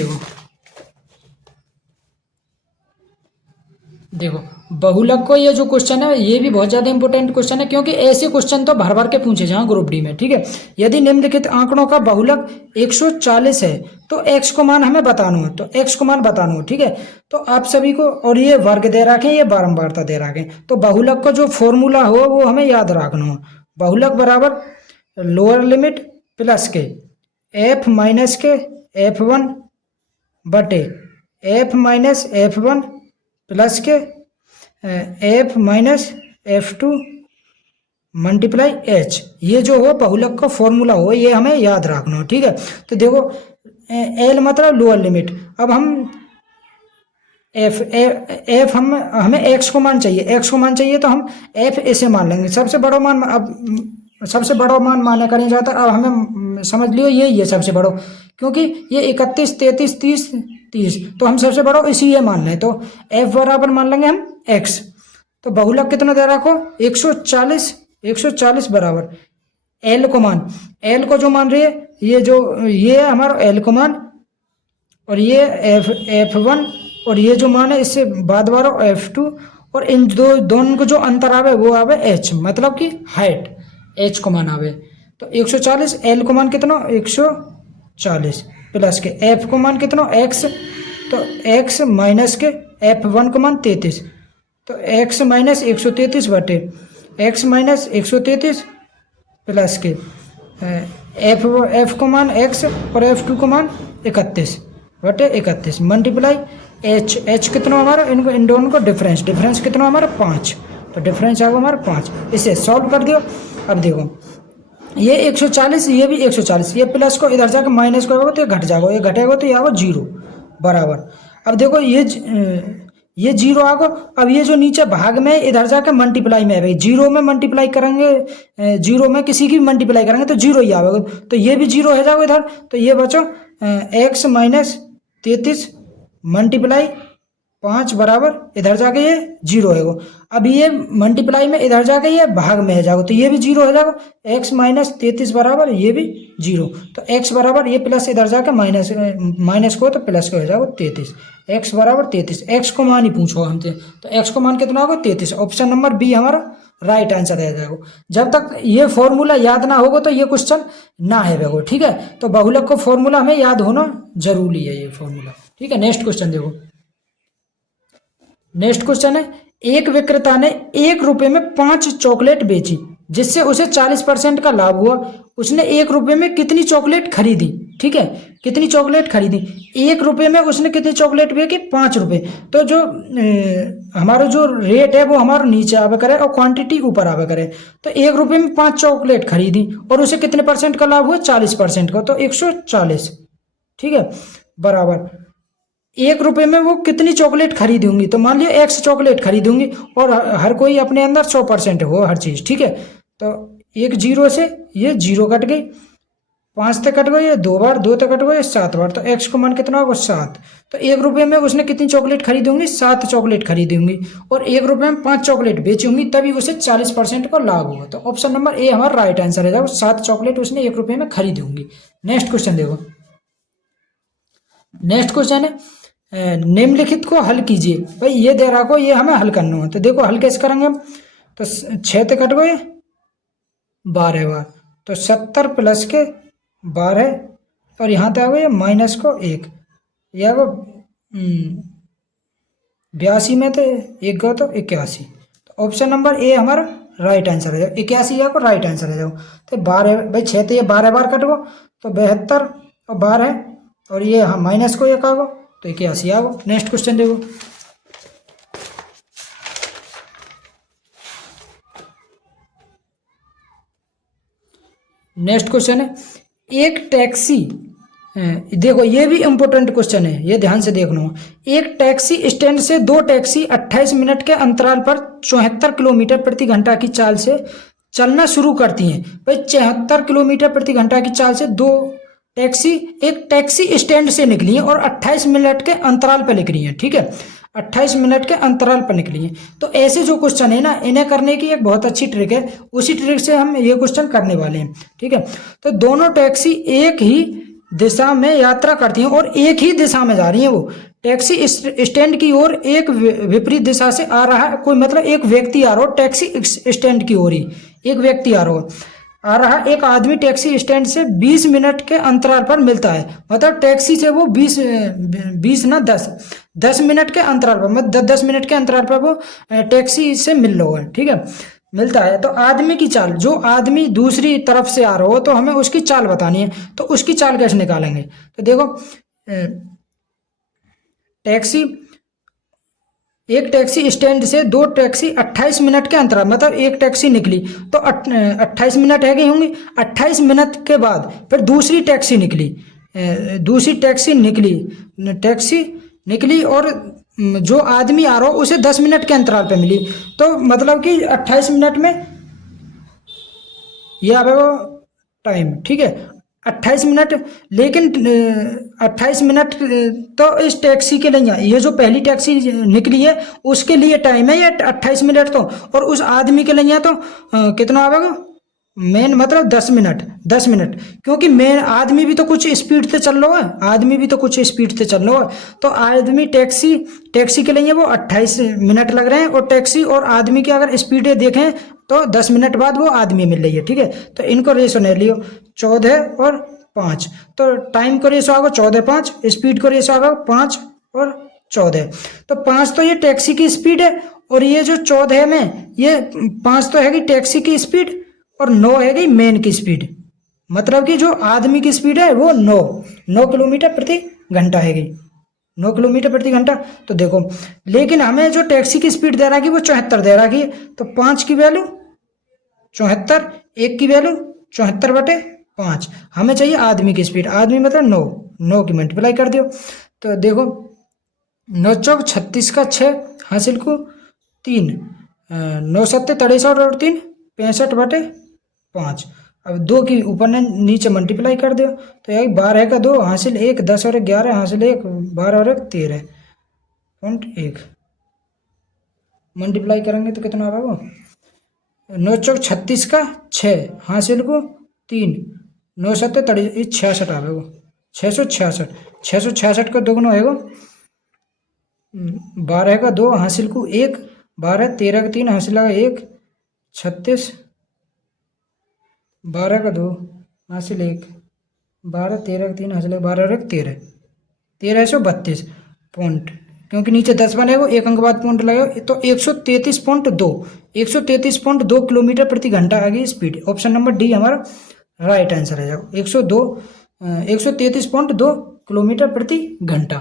देखो बहुलक को ये जो क्वेश्चन है ये भी बहुत ज़्यादा इंपॉर्टेंट क्वेश्चन है, क्योंकि ऐसे क्वेश्चन तो भर भर के पूछे जहाँ ग्रुप डी में। ठीक है, यदि निम्नलिखित आंकड़ों का बहुलक 140 है तो x को मान हमें बताना हो, तो x को मान बताना हो। ठीक है, तो आप सभी को, और ये वर्ग दे रखे, ये बारंबारता दे रखे, तो बहुलक का जो फॉर्मूला हो वो हमें याद रखना हो। बहुलक बराबर लोअर लिमिट प्लस के f माइनस के f1 बटे f माइनस f1 प्लस के f minus f2 multiply h, ये जो हो बहुलक का फॉर्मूला हो, ये हमें याद रखना हो। ठीक है, तो देखो l मतलब लोअर लिमिट। अब हम f हमें x को मान चाहिए, x को मान चाहिए तो हम f ऐसे मान लेंगे, सबसे बड़ा मान। अब सबसे बड़ा मान माना करें जाता, अब हमें समझ लियो ये सबसे बड़ा, क्योंकि ये 31 33 30 30, तो हम सबसे बड़ा इसी ये मान लें, तो f बराबर मान लेंगे हम x। तो बहुलक कितना दे रखो? 140 बराबर एल को मान, एल को जो मान रही है ये है हमारा एल को मान, और ये F1, और ये जो मान है इससे बाद वाला F2, और इन दोनों को जो अंतर आवे वो आवे h, मतलब कि हाइट h को मान आवे। तो 140, एल को मान कितना 140 प्लस के f को मान कितना x, तो x माइनस के F1 को मान 33, तो x माइनस 133 बटे x माइनस 133 प्लस के f को मान x और F2 को मान 31 बटे 31 मल्टीप्लाई h कितना हमारा, इनको इन दोनों को डिफरेंस कितना हमारा 5, तो डिफरेंस आएगा हमारा 5। इसे सॉल्व कर दियो। अब देखो ये 140, ये भी 140, ये प्लस को इधर जाकर माइनस को आएगा तो ये घट जाएगा, ये घटेगा तो ये आएगा 0 बराबर। अब देखो ये 0 आएगा। अब ये जो नीचे भाग में इधर जाकर मल्टीप्लाई में है, 0 में मल्टीप्लाई करेंगे, 0 में किसी की मल्टीप्लाई करेंगे तो 0 ही आएगा, तो ये भी 0 हो जाएगा इधर, तो ये बचो x माइनस 33 मल्टीप्लाई 5 बराबर इधर जाके ये 0 है। अब ये मल्टीप्लाई में इधर जाके ये भाग में है जाएगा, तो ये भी 0 हो जाएगा, x माइनस 33 बराबर ये भी 0, तो x बराबर ये प्लस इधर जाके माइनस को तो प्लस को हो जाएगा 33, x बराबर 33। x को मान ही पूछो हमसे, तो x को मान कितना होगा 33। ऑप्शन नंबर बी हमारा राइट आंसर रह जाएगा। जब तक ये फॉर्मूला याद ना होगा तो ये क्वेश्चन ना है बेगो, ठीक है। तो बहुलक को फॉर्मूला हमें याद होना जरूरी है, ये फॉर्मूला, ठीक है। नेक्स्ट क्वेश्चन देखो, नेक्स्ट क्वेश्चन है, एक विक्रेता ने 1 रुपए में 5 चॉकलेट बेची जिससे उसे 40% का लाभ हुआ। उसने 1 रुपए में कितनी चॉकलेट खरीदी, ठीक है, कितनी चॉकलेट खरीदी। 1 रुपए में उसने कितनी चॉकलेट बेची 5 रुपए, तो जो हमारा जो रेट है वो हमारा नीचे आवे करे और क्वांटिटी ऊपर आवे करे। तो 1 रुपए में 5 चॉकलेट खरीदी और उसे कितने परसेंट का लाभ हुआ 40% का, तो 140, ठीक है, बराबर 1 रुपए में वो कितनी चॉकलेट खरीदी होंगी, तो मान लिया x चॉकलेट खरीदी होंगी, और हर कोई अपने अंदर 100% हो हर चीज़, ठीक है। तो एक 0 से ये 0 कट गई, 5 तक कट गई, ये 2 बार, 2 तक कट गई 7 बार, तो x को मान कितना होगा 7। तो 1 रुपए में उसने कितनी चॉकलेट खरीदी होंगी 7 चॉकलेट खरीदी होंगी, और 1 रुपए में 5 चॉकलेट बेची होंगी, तभी उसे 40% का लाभ हुआ। तो ऑप्शन नंबर ए हमारा राइट आंसर है, 7 चॉकलेट उसने 1 रुपए में खरीदी होंगी। नेक्स्ट क्वेश्चन देखो, नेक्स्ट क्वेश्चन है, निम्नलिखित को हल कीजिए। भाई ये दे रहा को ये हमें हल करना है, तो देखो हल कैसे करेंगे हम, तो 6 तक कट गए 12 बार, तो 70 प्लस के 12, और यहाँ तक आ गए माइनस को 1, यह 82 में तो 1 गो तो 81, तो ऑप्शन नंबर ए हमारा राइट आंसर है, 81 को राइट आंसर है। तो 12 भाई 6 तो ये 12 बार कट गो, तो 72 और 12, और ये हाँ माइनस को 1 आ गो, तो 81 आ गो। नेक्स्ट क्वेश्चन देखो, नेक्स्ट क्वेश्चन है, एक टैक्सी, देखो ये भी इम्पोर्टेंट क्वेश्चन है, ये ध्यान से देखना। एक टैक्सी स्टैंड से 2 टैक्सी 28 मिनट के अंतराल पर 74 किलोमीटर प्रति घंटा की चाल से चलना शुरू करती हैं। भाई 74 किलोमीटर प्रति घंटा की चाल से 2 टैक्सी एक टैक्सी स्टैंड से निकली है और 28 मिनट के अंतराल पर निकली है, ठीक है, 28 मिनट के अंतराल पर निकली है। तो ऐसे जो क्वेश्चन है ना, इन्हें करने की एक बहुत अच्छी ट्रिक है, उसी ट्रिक से हम ये क्वेश्चन करने वाले हैं, ठीक है। तो दोनों टैक्सी एक ही दिशा में यात्रा करती हैं और एक ही दिशा में जा रही हैं। वो टैक्सी स्टैंड की ओर एक विपरीत दिशा से आ रहा है, कोई मतलब एक व्यक्ति आ रहा हो टैक्सी स्टैंड की ओर ही, एक व्यक्ति आ रहा एक आदमी टैक्सी स्टैंड से 20 मिनट के अंतराल पर मिलता है। मतलब टैक्सी से वो 20 ना 10 मिनट के अंतराल पर, मतलब 10 मिनट के अंतराल पर वो टैक्सी से मिल रहा है, ठीक है, मिलता है। तो आदमी की चाल, जो आदमी दूसरी तरफ से आ रहा हो तो हमें उसकी चाल बतानी है, तो उसकी चाल कैसे निकालेंगे। तो देखो टैक्सी, एक टैक्सी स्टैंड से 2 टैक्सी 28 मिनट के अंतराल, मतलब एक टैक्सी निकली तो 28 मिनट है गई होंगी। 28 मिनट के बाद फिर दूसरी टैक्सी निकली, दूसरी टैक्सी निकली और जो आदमी आ रहा हो उसे 10 मिनट के अंतराल पे मिली। तो मतलब कि 28 मिनट में यह आएगा टाइम, ठीक है, 28 मिनट। लेकिन 28 मिनट तो इस टैक्सी के लिए, ये जो पहली टैक्सी निकली है उसके लिए टाइम है ये 28 मिनट, तो और उस आदमी के लिए तो कितना आएगा मेन मतलब 10 मिनट, 10 मिनट, क्योंकि मेन आदमी भी तो कुछ स्पीड से चल रहा है, आदमी भी तो कुछ स्पीड से चल रहा है। तो आदमी टैक्सी टैक्सी के लिए वो 28 मिनट लग रहे हैं, और टैक्सी और आदमी की अगर स्पीडें देखें तो 10 मिनट बाद वो आदमी मिल रही है। ठीक है, तो इनको रेशो ले लियो 14 और 5। तो टाइम को रेशो आएगा 14/5, स्पीड को रेशो आएगा 5 और 14। तो 5 तो ये टैक्सी की स्पीड है, और ये जो 14 में ये 5 तो है टैक्सी की स्पीड, और 9 है गई मेन की स्पीड। मतलब कि जो आदमी की स्पीड है वो 9 किलोमीटर प्रति घंटा है गई, 9 किलोमीटर प्रति घंटा। तो देखो, लेकिन हमें जो टैक्सी की स्पीड दे रहा है वो 74 दे रहा है। तो 5 की वैल्यू 74, 1 की वैल्यू 74/5। हमें चाहिए आदमी की स्पीड, आदमी मतलब 9 की मल्टीप्लाई कर दियो। तो देखो 9 चौक 36 का 6 हासिल को 3, 9 सत्ते 63 और 3 65/5। अब 2 की ऊपर ने नीचे मल्टीप्लाई कर दो, तो यही 12 का 2 हासिल 1, 10 और 11 हासिल 1, 12 और 1 13.1। मल्टीप्लाई करेंगे तो कितना आएगा? 9 चौक 36 का 6 हासिल को 3, 9 सत्ते 66 आएगा, 666। 666 का दोगुना होगा 12 का 2 हासिल को 1, 12 13 का 3 हासिल लगा 1, 36, 12 का 2 हासिल 1, 12 13 का 3 हासिल 12 और 1 13, 1332 पॉइंट। क्योंकि नीचे 10 बनेगा, एक अंक बाद पॉइंट लगेगा, तो 133.2 किलोमीटर प्रति घंटा आ गई स्पीड। ऑप्शन नंबर डी हमारा राइट आंसर है। जाओ 133.2 किलोमीटर प्रति घंटा।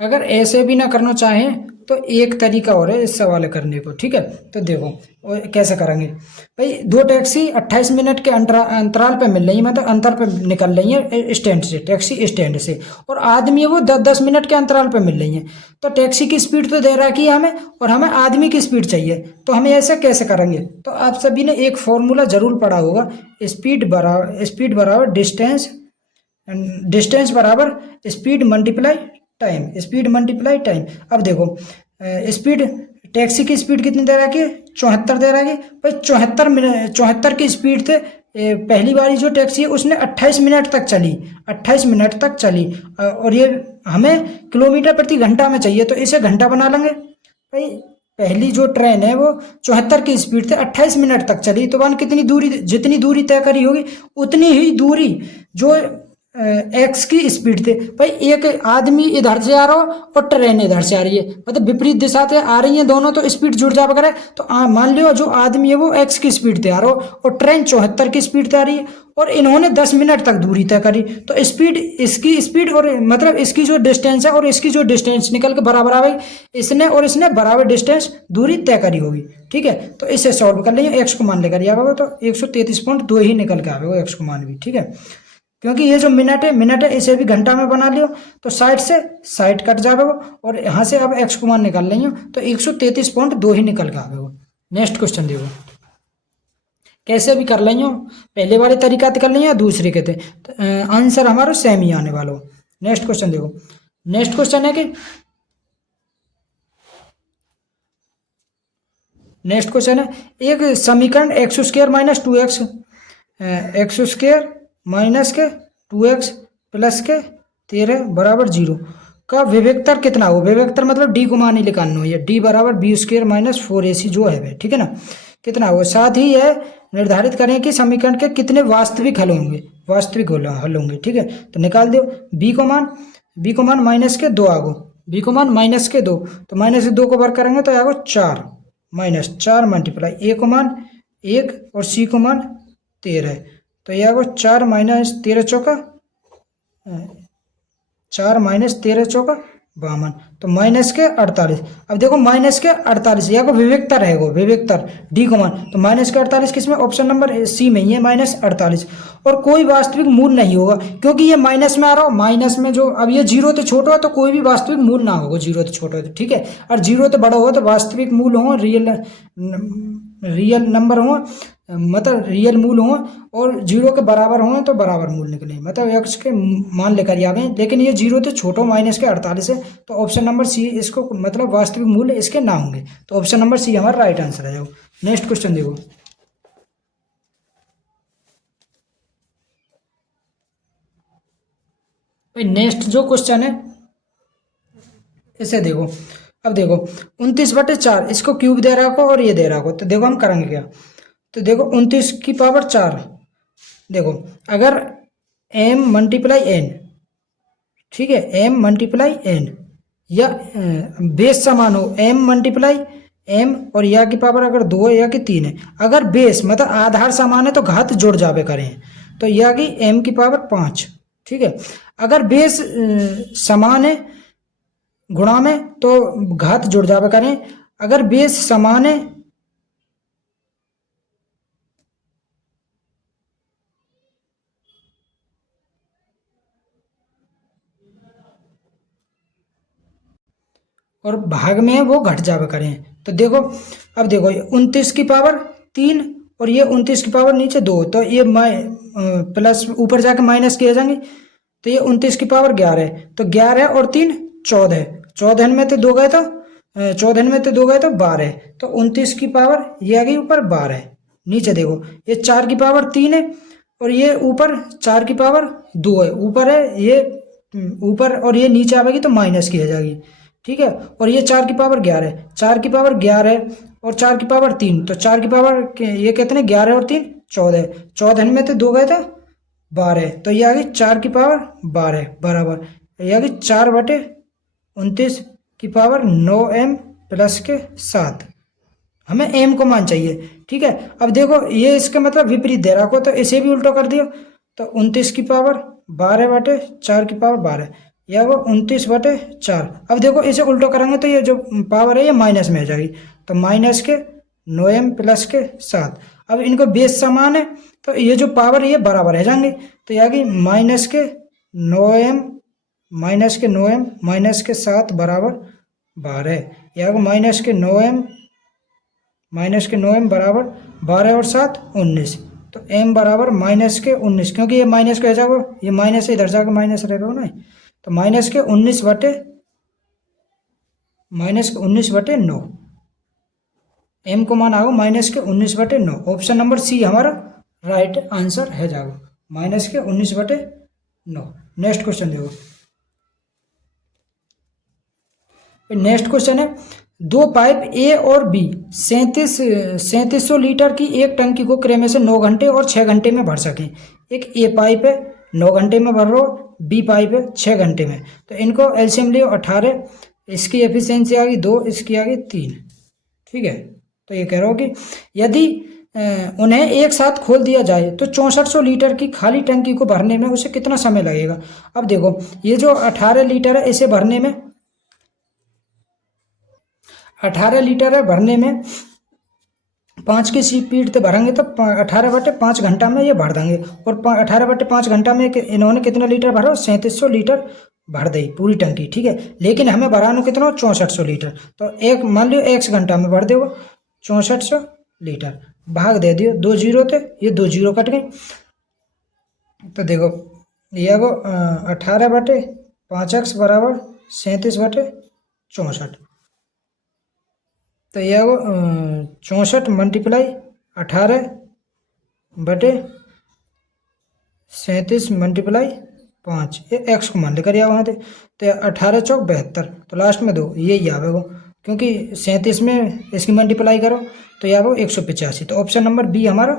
अगर ऐसे भी ना करना चाहें तो एक तरीका और है इस सवाल करने को। ठीक है, तो देखो और कैसे करेंगे भाई। 2 टैक्सी 28 मिनट के अंतराल पे मिल रही है, मतलब अंतर पे निकल रही है स्टैंड से, टैक्सी स्टैंड से, और आदमी है वो 10-10 मिनट के अंतराल पे मिल रही है। तो टैक्सी की स्पीड तो दे रखी है हमें, और हमें आदमी की स्पीड चाहिए। तो हम ऐसे कैसे करेंगे? तो आप सभी ने एक फॉर्मूला जरूर पढ़ा होगा, स्पीड बराबर डिस्टेंस, डिस्टेंस बराबर speed multiply time, speed multiply time. अब देखो स्पीड, टैक्सी की स्पीड कितनी दे रखी है? 74 दे रखी है भाई। 74 की स्पीड से पहली बारी जो टैक्सी है उसने 28 मिनट तक चली, 28 मिनट तक चली, और ये हमें किलोमीटर प्रति घंटा में चाहिए, तो इसे घंटा बना लेंगे भाई। पहली जो ट्रेन है वो 74 की स्पीड से 28 मिनट तक चली, तो वन कितनी दूरी, जितनी दूरी तय करी होगी उतनी ही दूरी जो एक्स की स्पीड थे भाई। एक आदमी इधर से आ रहा हो और ट्रेन इधर से आ रही है, मतलब विपरीत दिशा से आ रही है दोनों, तो स्पीड जुड़ जा वगैरह। तो मान लो जो आदमी है वो एक्स की स्पीड से आ रहा हो और ट्रेन 74 की स्पीड से आ रही है, और इन्होंने 10 मिनट तक दूरी तय करी। तो स्पीड, इसकी स्पीड और मतलब इसकी जो डिस्टेंस है और इसकी जो डिस्टेंस निकल के बराबर आ गई, इसने और इसने बराबर डिस्टेंस दूरी तय करी होगी। ठीक है, तो इसे सॉल्व कर लेंगे, एक्स को मान लेकर आ होगा, तो 133.2 ही निकल के आएगा एक्स को मान भी। ठीक है, क्योंकि ये जो मिनट है इसे भी घंटा में बना लियो, तो साइड से साइड कट जाएगा, और यहाँ से अब एक्स को मान निकाल लेंगे, तो 133.2 ही निकल के आएगा। नेक्स्ट क्वेश्चन देखो, कैसे भी कर लेंगे, पहले वाले तरीका कर लेंगे या दूसरे के थे, तो आंसर हमारा सेम ही आने वाला हो। नेक्स्ट क्वेश्चन देखो, नेक्स्ट क्वेश्चन है कि नेक्स्ट क्वेश्चन है एक समीकरण x² - 2x, x² माइनस के 2x प्लस के 13 बराबर 0 का विभक्तर कितना हो? विभक्तर मतलब डी को मान ही निकालना है, डी बराबर b² - 4ac जो है, ठीक है ना, कितना हो। साथ ही यह निर्धारित करें कि समीकरण के कितने वास्तविक हल होंगे, वास्तविक हल होंगे। ठीक है, तो निकाल दो b को मान -2 आगो, b को मान -2, तो -2 को वर्क करेंगे तो आगो 4 -4 मल्टीप्लाई a को मान 1 और c को मान 13, तो यह आगो 4 - 13 चौका 4 - 13 चौका 52, तो -48। अब देखो -48 या को विभक्तर है, वो विभक्तर डी को मान, तो -48 किसमें? ऑप्शन नंबर सी में ही है, -48। और कोई वास्तविक मूल नहीं होगा, क्योंकि ये माइनस में आ रहा हो, माइनस में जो अब ये 0 से छोटा हो तो कोई भी वास्तविक मूल ना होगा, 0 से छोटा हो। ठीक है, और 0 से बड़ा हो तो वास्तविक मूल हो, रियल नंबर हो, मतलब रियल मूल हो, और 0 के बराबर हो तो बराबर मूल निकले, मतलब एक्स के मान लेकर आ गए। लेकिन ये 0 से छोटा -48 है, तो ऑप्शन नंबर सी इसको मतलब वास्तविक मूल्य इसके ना होंगे, तो ऑप्शन नंबर सी हमारा राइट आंसर है। नेक्स्ट क्वेश्चन देखो, भाई नेक्स्ट जो क्वेश्चन है इसे देखो। अब देखो 29/4 इसको क्यूब दे रखो और ये दे रखो, तो देखो हम करेंगे क्या। तो देखो 29 की पावर 4, देखो अगर m मल्टीप्लाई n, ठीक है, m मल्टीप्लाई n या बेस समान हो m मल्टीप्लाई m और या की पावर अगर 2 है या कि 3 है, अगर बेस मतलब आधार समान है तो घात जोड़ जावे करें, तो या कि m की पावर 5, ठीक है। अगर बेस समान है गुणा में तो घात जुड़ जावे करें, अगर बेस समान है और भाग में वो घट जावे करें। तो देखो अब देखो 29 की पावर 3 और ये 29 की पावर नीचे 2, तो ये प्लस ऊपर जाके माइनस किए जाएंगे, तो ये 29 की पावर 11, तो 11 और 3 14, 14 में तो 2 गए तो 14 में तो 2 गए तो 12, तो 29 की पावर ये आ गई ऊपर 12। नीचे देखो ये 4 की पावर 3 है और ये ऊपर 4 की पावर 2 है, ऊपर है ये ऊपर और ये नीचे आएगी तो माइनस की हो जाएगी, ठीक है। और ये 4 की पावर 11, 4 की पावर 11 और 4 की पावर 3, तो 4 की पावर ये कितने 11 और 3 14, 14 में तो 2 गए तो 12, तो ये आ गई 4 की पावर 12 बराबर, ये आ गई 4/29 की पावर 9m प्लस के 7। हमें m को मान चाहिए, ठीक है। अब देखो ये इसका मतलब विपरीत दे रहा को, तो इसे भी उल्टा कर दियो, तो 29 की पावर 12/4 की पावर 12 या वो 29/4। अब देखो इसे उल्टो करेंगे तो ये जो पावर है ये माइनस में आ जाएगी, तो -9m प्लस के 7। अब इनको बेस समान है तो ये जो पावर है ये बराबर रह जाएंगे, तो ये आ गई -9m -9m -7 बराबर 12, या -9m बराबर 12 और 7 19, तो m बराबर -19, क्योंकि ये माइनस का जाओ ये माइनस इधर जाकर माइनस रहेगा ना, तो -19/9 m को मान आओ -19/9। ऑप्शन नंबर सी हमारा राइट आंसर है जाओ, -19/9। नेक्स्ट क्वेश्चन देखो। नेक्स्ट क्वेश्चन है, दो पाइप ए और बी 3700 लीटर की एक टंकी को क्रम से 9 घंटे और 6 घंटे में भर सकें। एक ए पाइप है 9 घंटे में भर रहा हो, बी पाइप है 6 घंटे में, तो इनको एलसीएम लियो 18, इसकी एफिशिएंसी आ गई 2, इसकी आ गई 3, ठीक है। तो ये कह रहा हो कि यदि उन्हें एक साथ खोल दिया जाए तो 6400 लीटर की खाली टंकी को भरने में उसे कितना समय लगेगा। अब देखो ये जो 18 लीटर है इसे भरने में 18 लीटर है भरने में 5 की स्पीड से भरेंगे तो 18/5 घंटा में ये भर देंगे, और 18/5 घंटा में इन्होंने कितना लीटर भरा 3700 लीटर भर दी पूरी टंकी, ठीक है। लेकिन हमें भराना कितना 6400 लीटर, तो एक मान लियो 1 घंटा में भर देगा 6400 लीटर, भाग दे दियो 2 जीरो थे, ये 2 जीरो कट गई, तो देखो ये वो 18/5x बराबर 37/64, तो यह वो 64 मल्टीप्लाई 18/37 मल्टीप्लाई 5, ये x को मान लेकर या वहाँ थे, तो 18 चौक 72, तो लास्ट में 2 ये आवे वो, क्योंकि 37 में इसकी मल्टीप्लाई करो तो यह वो 185, तो ऑप्शन नंबर बी हमारा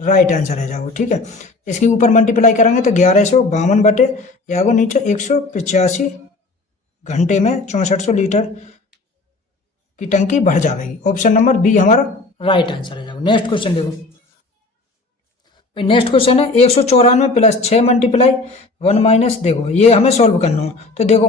राइट आंसर है जाओ, ठीक है। इसके ऊपर मल्टीप्लाई करेंगे तो 1152 बटे या वो नीचे 185 घंटे में 6400 लीटर की टंकी भर जाएगी। ऑप्शन नंबर बी हमारा राइट आंसर है। नेक्स्ट क्वेश्चन देखो। नेक्स्ट क्वेश्चन है 194 प्लस 6 मल्टीप्लाई 1 माइनस, देखो ये हमें सॉल्व करना हो, तो देखो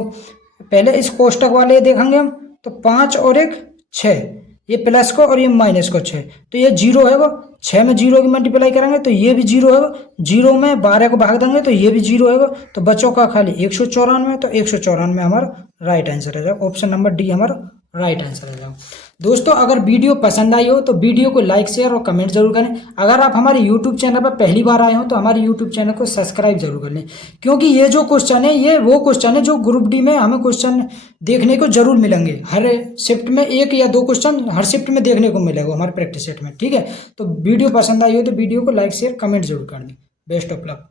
पहले इस कोष्टक वाले देखेंगे हम, तो 5 और 1 6, ये प्लस को और ये माइनस को 6, तो ये 0 है वो, 6 में 0 की मल्टीप्लाई करेंगे तो ये भी 0 है वो, 0 में 12 को भाग देंगे तो ये भी 0 है वो, तो बच्चों का खाली 194, तो 194 हमारा राइट आंसर है। ऑप्शन नंबर डी हमारा राइट आंसर है। दोस्तों अगर वीडियो पसंद आई हो तो वीडियो को लाइक शेयर और कमेंट जरूर करें। अगर आप हमारे यूट्यूब चैनल पर पहली बार आए हो तो हमारे यूट्यूब चैनल को सब्सक्राइब जरूर कर लें, क्योंकि ये जो क्वेश्चन है ये वो क्वेश्चन है जो ग्रुप डी में हमें क्वेश्चन देखने को जरूर मिलेंगे। हर शिफ्ट में 1 या 2 क्वेश्चन हर शिफ्ट में देखने को मिलेगा हमारे प्रैक्टिस सेट में, ठीक है। तो वीडियो पसंद आई हो तो वीडियो को लाइक शेयर कमेंट जरूर कर दें। Best of luck.